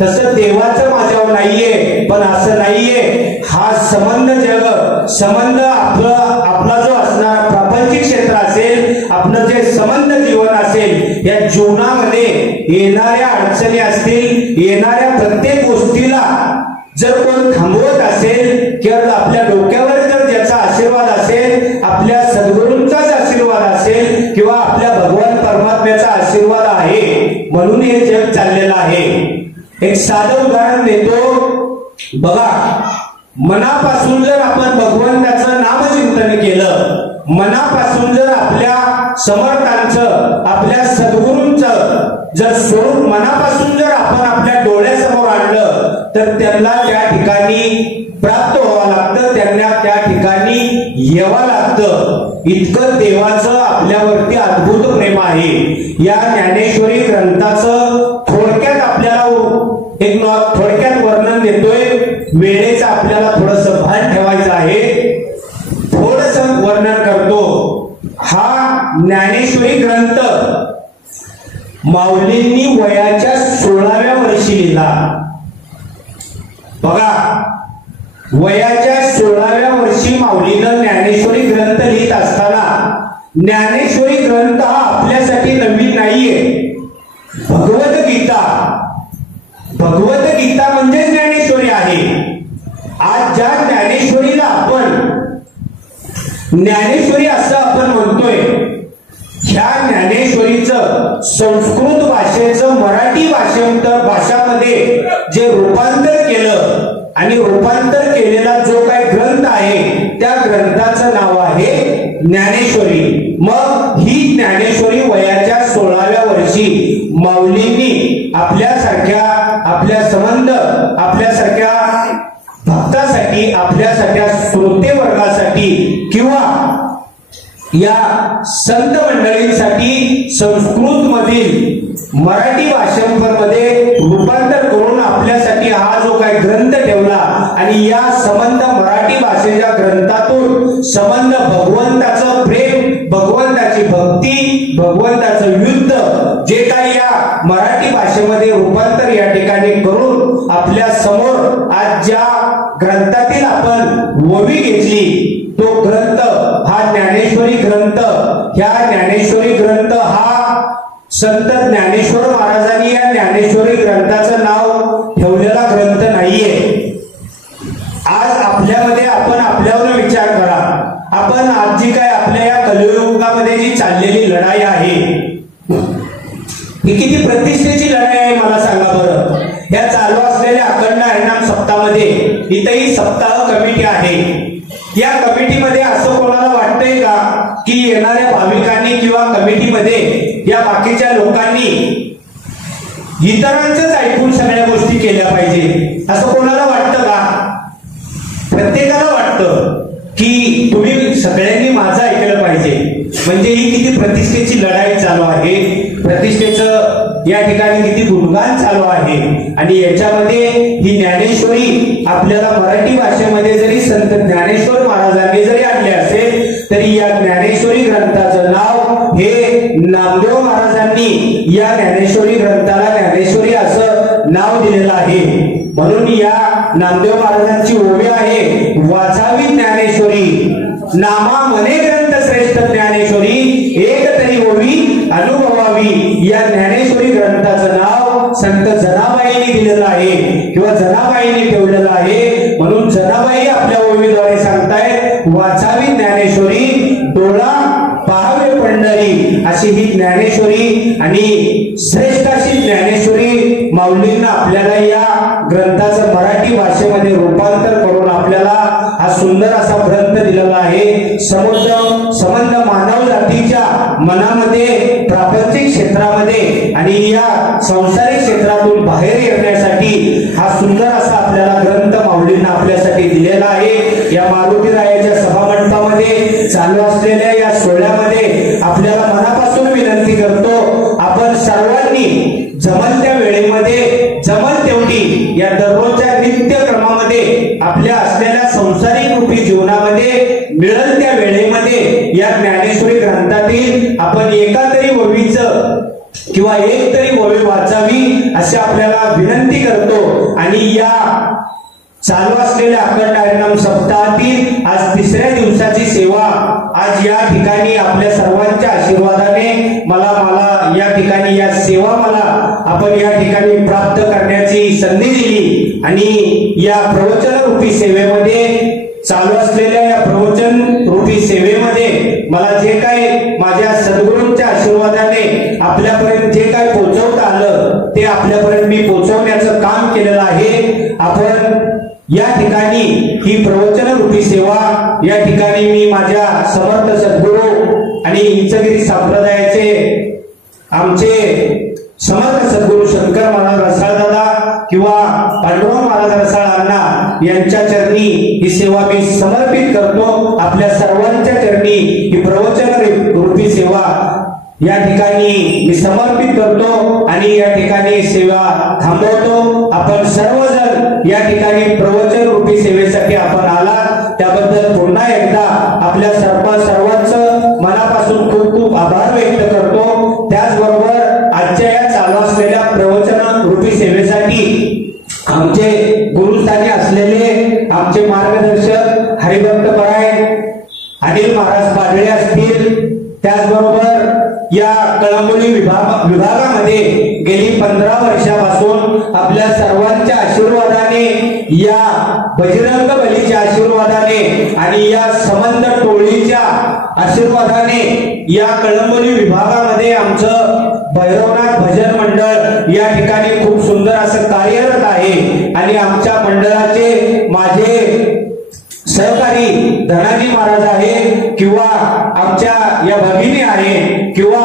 तसं देवाचं माझ्यावर नाहीये. पण असं नाहीये. हा संबंध संबंध आपला जो असणारा प्रापंचिक क्षेत्र असेल, आपलं जे संबंध जीवन असेल, या जीवनामध्ये येणाऱ्या अडचणी असतील, येणाऱ्या प्रत्येक गोष्टीला जर कोण थांबवत असेल किंवा आपल्या डोक्यावर जर ज्याचा आशीर्वाद असेल, आपल्या सद्गुरूंचाच आशीर्वाद असेल किंवा आपल्या भगवान परमात्म्याचा आशीर्वाद आहे, म्हणून हे जग चाललेलं आहे. एक साधं उदाहरण देतो. बघा, मनापासून जर आपण भगवंताचं नामचिंतन केलं, मनापासून जर आपल्या समर्थांचं, आपल्या सद्गुरूंचं जर स्वरूप मनापासून जर आपण आपल्या डोळ्यासमोर आणलं, तर त्यांना त्या ठिकाणी प्राप्त व्हावं लागतं, त्यांना त्या ठिकाणी यावं लागतं. इतकं देवाचं आपल्यावरती अद्भुत प्रेम आहे. या ज्ञानेश्वरी ग्रंथाचं थोडक्यात आपल्याला थोडक्यात वर्णन देतोय. वेळेचं आपल्याला थोडस भान ठेवायचं आहे, थोडस वर्णन करतो. हा ज्ञानेश्वरी ग्रंथ माऊलींनी वयाच्या 16व्या वर्षी लिहिला. बघा, वयाच्या 16व्या वर्षी माऊलीनं ज्ञानेश्वरी ग्रंथ लिहित असताना, ज्ञानेश्वरी ग्रंथ हा आपल्यासाठी नवीन नाहीये. भगवद्गीता म्हणजे ज्ञानेश्वरी आहे. आज ज्या ज्ञानेश्वरीला आपण ज्ञानेश्वरी असं आपण म्हणतोय, ह्या ज्ञानेश्वरीचं संस्कृत भाषेचं मराठी भाषामध्ये जे रूपांतर केलं आणि रूपांतर केलेला जो काही ग्रंथ आहे, त्या ग्रंथाचं नाव आहे ज्ञानेश्वरी. मग ही ज्ञानेश्वरी वयाच्या 16व्या वर्षी माऊलींनी आपल्यासारख्या आपल्यासारख्या भक्तासाठी, आपल्यासारख्या श्रोते वर्गासाठी किंवा या संत मंडळींसाठी संस्कृत मधील मराठी भाषांमध्ये रूपांतर करून आपल्यासाठी हा जो काही ग्रंथ ठेवला आणि या संबंध मराठी भाषेच्या ग्रंथातून संबंध भगवंताचं प्रेम, भगवंताची भक्ती, भगवंताचं युद्ध जे काही या मराठी भाषेमध्ये रूपांतर या ठिकाणी करून आपल्या समोर आज ज्या ग्रंथातील आपण ओवी घेतली तो ग्रंथ हा ज्ञानेश्वरी ग्रंथ, ह्या ज्ञानेश्वरी ग्रंथ हा संत ज्ञानेश्वर महाराजांनी या ज्ञानेश्वरी ग्रंथाचं नाव ठेवलेला ग्रंथ नाहीये। आज आपल्यामध्ये आपण आपल्यावर विचार करा, आपण आज जी काय आपल्या या कलियुगामध्ये जी चाललेली लढाई आहे ही किती प्रतिष्ठेची लढाई आहे मला सांगा बरं। या चालू असलेल्या अखंड हरिनाम सप्ताहामध्ये इथेही सप्ताह कमिटी आहे। या कमिटीमध्ये असं कोणाला वाटतंय का की येणाऱ्या भाविकांनी किंवा कमिटीमध्ये या बाकीच्या लोकांनी इतरांचंच ऐकून सगळ्या गोष्टी केल्या पाहिजे असं कोणाला वाटतं का? प्रत्येकाला वाटतं की तुम्ही सगळ्यांनी माझं ऐकलं पाहिजे। म्हणजे ही किती प्रतिष्ठेची लढाई चालू आहे, प्रतिष्ठेचं या ठिकाणी किती गुणगान चालू आहे। आणि याच्यामध्ये ही ज्ञानेश्वरी आपल्याला मराठी भाषेमध्ये जरी संत ज्ञानेश्वर महाराजांनी जरी आणले असेल तरी या ज्ञानेश्वरी ग्रंथाचं नाव हे नामदेव महाराजांनी या ज्ञानेश्वरी ग्रंथाला ज्ञानेश्वरी असं नाव दिलेलं आहे। म्हणून या नामदेव महाराजांची ओवी आहे, वाचावी ज्ञानेश्वरी नामा मने ग्रंथ श्रेष्ठ ज्ञानेश्वरी एक तरी ओवी अनुभवावी। या ज्ञानेश्वरी ग्रंथाचं नाव संत जनाबाईंनी दिलेलं आहे किंवा जनाबाईंनी ठेवलेलं आहे। म्हणून जनाबाई आपल्या ओवीद्वारे सांगतायत, वाचावी ज्ञानेश्वरी डोळा पाहावे पंढरी, अशी ही ज्ञानेश्वरी आणि श्रेष्ठ अशी ज्ञानेश्वरी माऊलींना आपल्याला या ग्रंथाचं मराठी भाषेमध्ये रूपांतर करून आपल्याला हा सुंदर असा ग्रंथ दिलेला आहे। संबंध मानव जातीच्या मनामध्ये, प्रापंचिक क्षेत्रामध्ये आणि या संसारिक क्षेत्रातून बाहेर येण्यासाठी हा सुंदर असा आपल्याला ग्रंथ माऊलींना आपल्यासाठी दिलेला आहे। या मारुतीरायाच्या सभामंडपामध्ये चालू असलेल्या या सोहळ्यामध्ये आपल्याला मनापासून विनंती करतो, आपण सर्वांनी जमल त्या वेळेमध्ये, जमल तेवढी या दररोजच्या नित्यक्रमामध्ये आपल्या असलेल्या संसारिक रूपी जीवनामध्ये मिळेल त्या वेळेमध्ये या ज्ञानेश्वरी ग्रंथातील आपण एका तरी ओवीचं किंवा एक तरी ओवी वाचावी अशी आपल्याला विनंती करतो। आणि या चालू असलेल्या अखंड हरिनाम सप्ताहातील आज तिसऱ्या दिवसाची सेवा आज या ठिकाणी आपल्या सर्वांच्या आशीर्वादाने मला या ठिकाणी या सेवा आपण या ठिकाणी प्राप्त करण्याची संधी दिली। आणि या प्रवचन रूपी सेवेमध्ये चालू असलेल्या या प्रवचन रूपी सेवेमध्ये मला जे काही माझ्या सद्गुरूंच्या आशीर्वादाने आपल्यापर्यंत जे काही पोहोचवता आलं ते आपल्यापर्यंत मी पोहोचवण्याचं काम केलेलं आहे। आपण या ठिकाणी ही प्रवचन रूपी सेवा या ठिकाणी मी माझ्या समर्थ सद्गुरू आणि इंचगिरी संप्रदायाचे आमचे समर्थ सद्गुरू शंकर महाराज रसाळ दादा किंवा पांडुरंग महाराज रसाळ अण्णा यांच्या चरणी ही सेवा मी समर्पित करतो। आपल्या सर्वांच्या चरणी ही प्रवचन रूपी सेवा या ठिकाणी मी समर्पित करतो आणि या ठिकाणी सेवा थांबवतो। आपण सर्वजण या ठिकाणी प्रवचन रूपी सेवेसाठी आपण आलात त्याबद्दल पुन्हा एकदा आपल्या सर्वांचं मनापासून खूप खूप आभार व्यक्त करतो। त्याचबरोबर आजच्या या चालू असलेल्या प्रवचन रूपी सेवेसाठी आमचे गुरुस्थानी असलेले आमचे मार्गदर्शक हरिभक्त पराय अनिल महाराज पाडळे असतील, त्याचबरोबर या कळंबोली विभागामध्ये गेली 15 वर्षापासून आपल्या सर्वांच्या आशीर्वादाने, या बजरंग बलीच्या आशीर्वादाने आणि या संबंध टोळीच्या आशीर्वादाने या कळंबोली विभागामध्ये आमचं भैरवनाथ भजन मंडळ या ठिकाणी खूप सुंदर असं कार्यरत आहे। आणि आमच्या मंडळाचे माझे सहकारी धनाजी महाराज आहे किंवा आमच्या या भगिनी आहे किंवा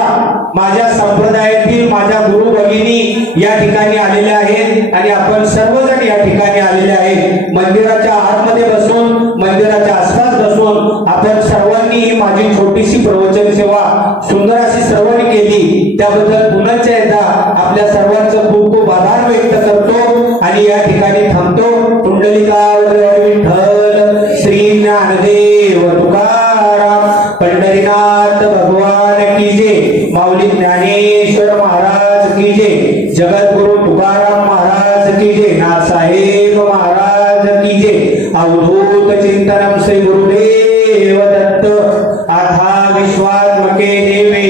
माझ्या संप्रदायातील माझ्या गुरु भगिनी या ठिकाणी आलेल्या आहेत। आणि आपण सर्वजण या ठिकाणी आलेले आहेत। मंदिराच्या आतमध्ये बसून, मंदिराच्या आसपास बसून आपण सर्वांनी ही माझी छोटीशी प्रवचन सेवा सुंदर अशी श्रवण केली, त्याबद्दल पुन्हा एकदा आपल्या सर्वांचं खूप खूप आभार व्यक्त करतो आणि या ठिकाणी थांबतो। पुंडलिकावरती विठ्ठल, श्री ज्ञानदेव तुकाराम, पंढरीनाथ भगवान की जय, माऊली ज्ञानेश्वर महाराज की जय, जगद्गुरु तुकाराम महाराज की जय, नाथसाहेब महाराज की जय। अवधूत चिंतनम श्री गुरुदेव दत्त। आथा विश्वात्मके देवे,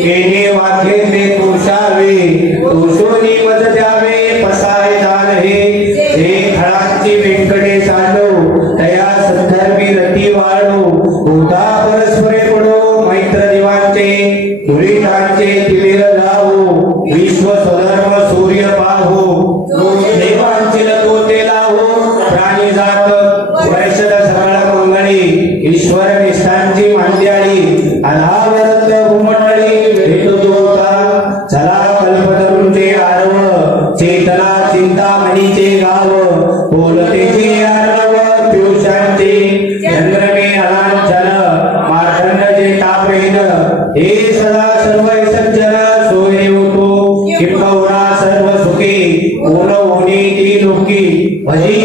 येणे वाक्ये ते तुळसावे, तुळसोनी मज द्यावे पसाय दान हे, जे खळांची व्यंकटे चालो, तया सद्धर्मी रती वाळो, भूता परस्परे पडो, मैत्र दिवांचे दुरितांचे तिमिर लावो, विश्व स्वधर्म सूर्य पाहो, देवांचे लतोते लावो, प्राणी जात वर्षद सगळ मंगळी, ईश्वर निष्ठांची मांद्याळी, अनावरत भूमंडळी भेटू दूता, चला कल्पतरूंचे आरव, चेतना चिंतामणीचे गाव, बोलतेचे आरव पियुषांचे, चंद्रमे अलांछन, मार्तंडचे तापहीन, हे सदा सर्व सज्जन सोयरे होतो, किंबहुना सर्व सुखी, ऊन होणी ती लोकी, भजी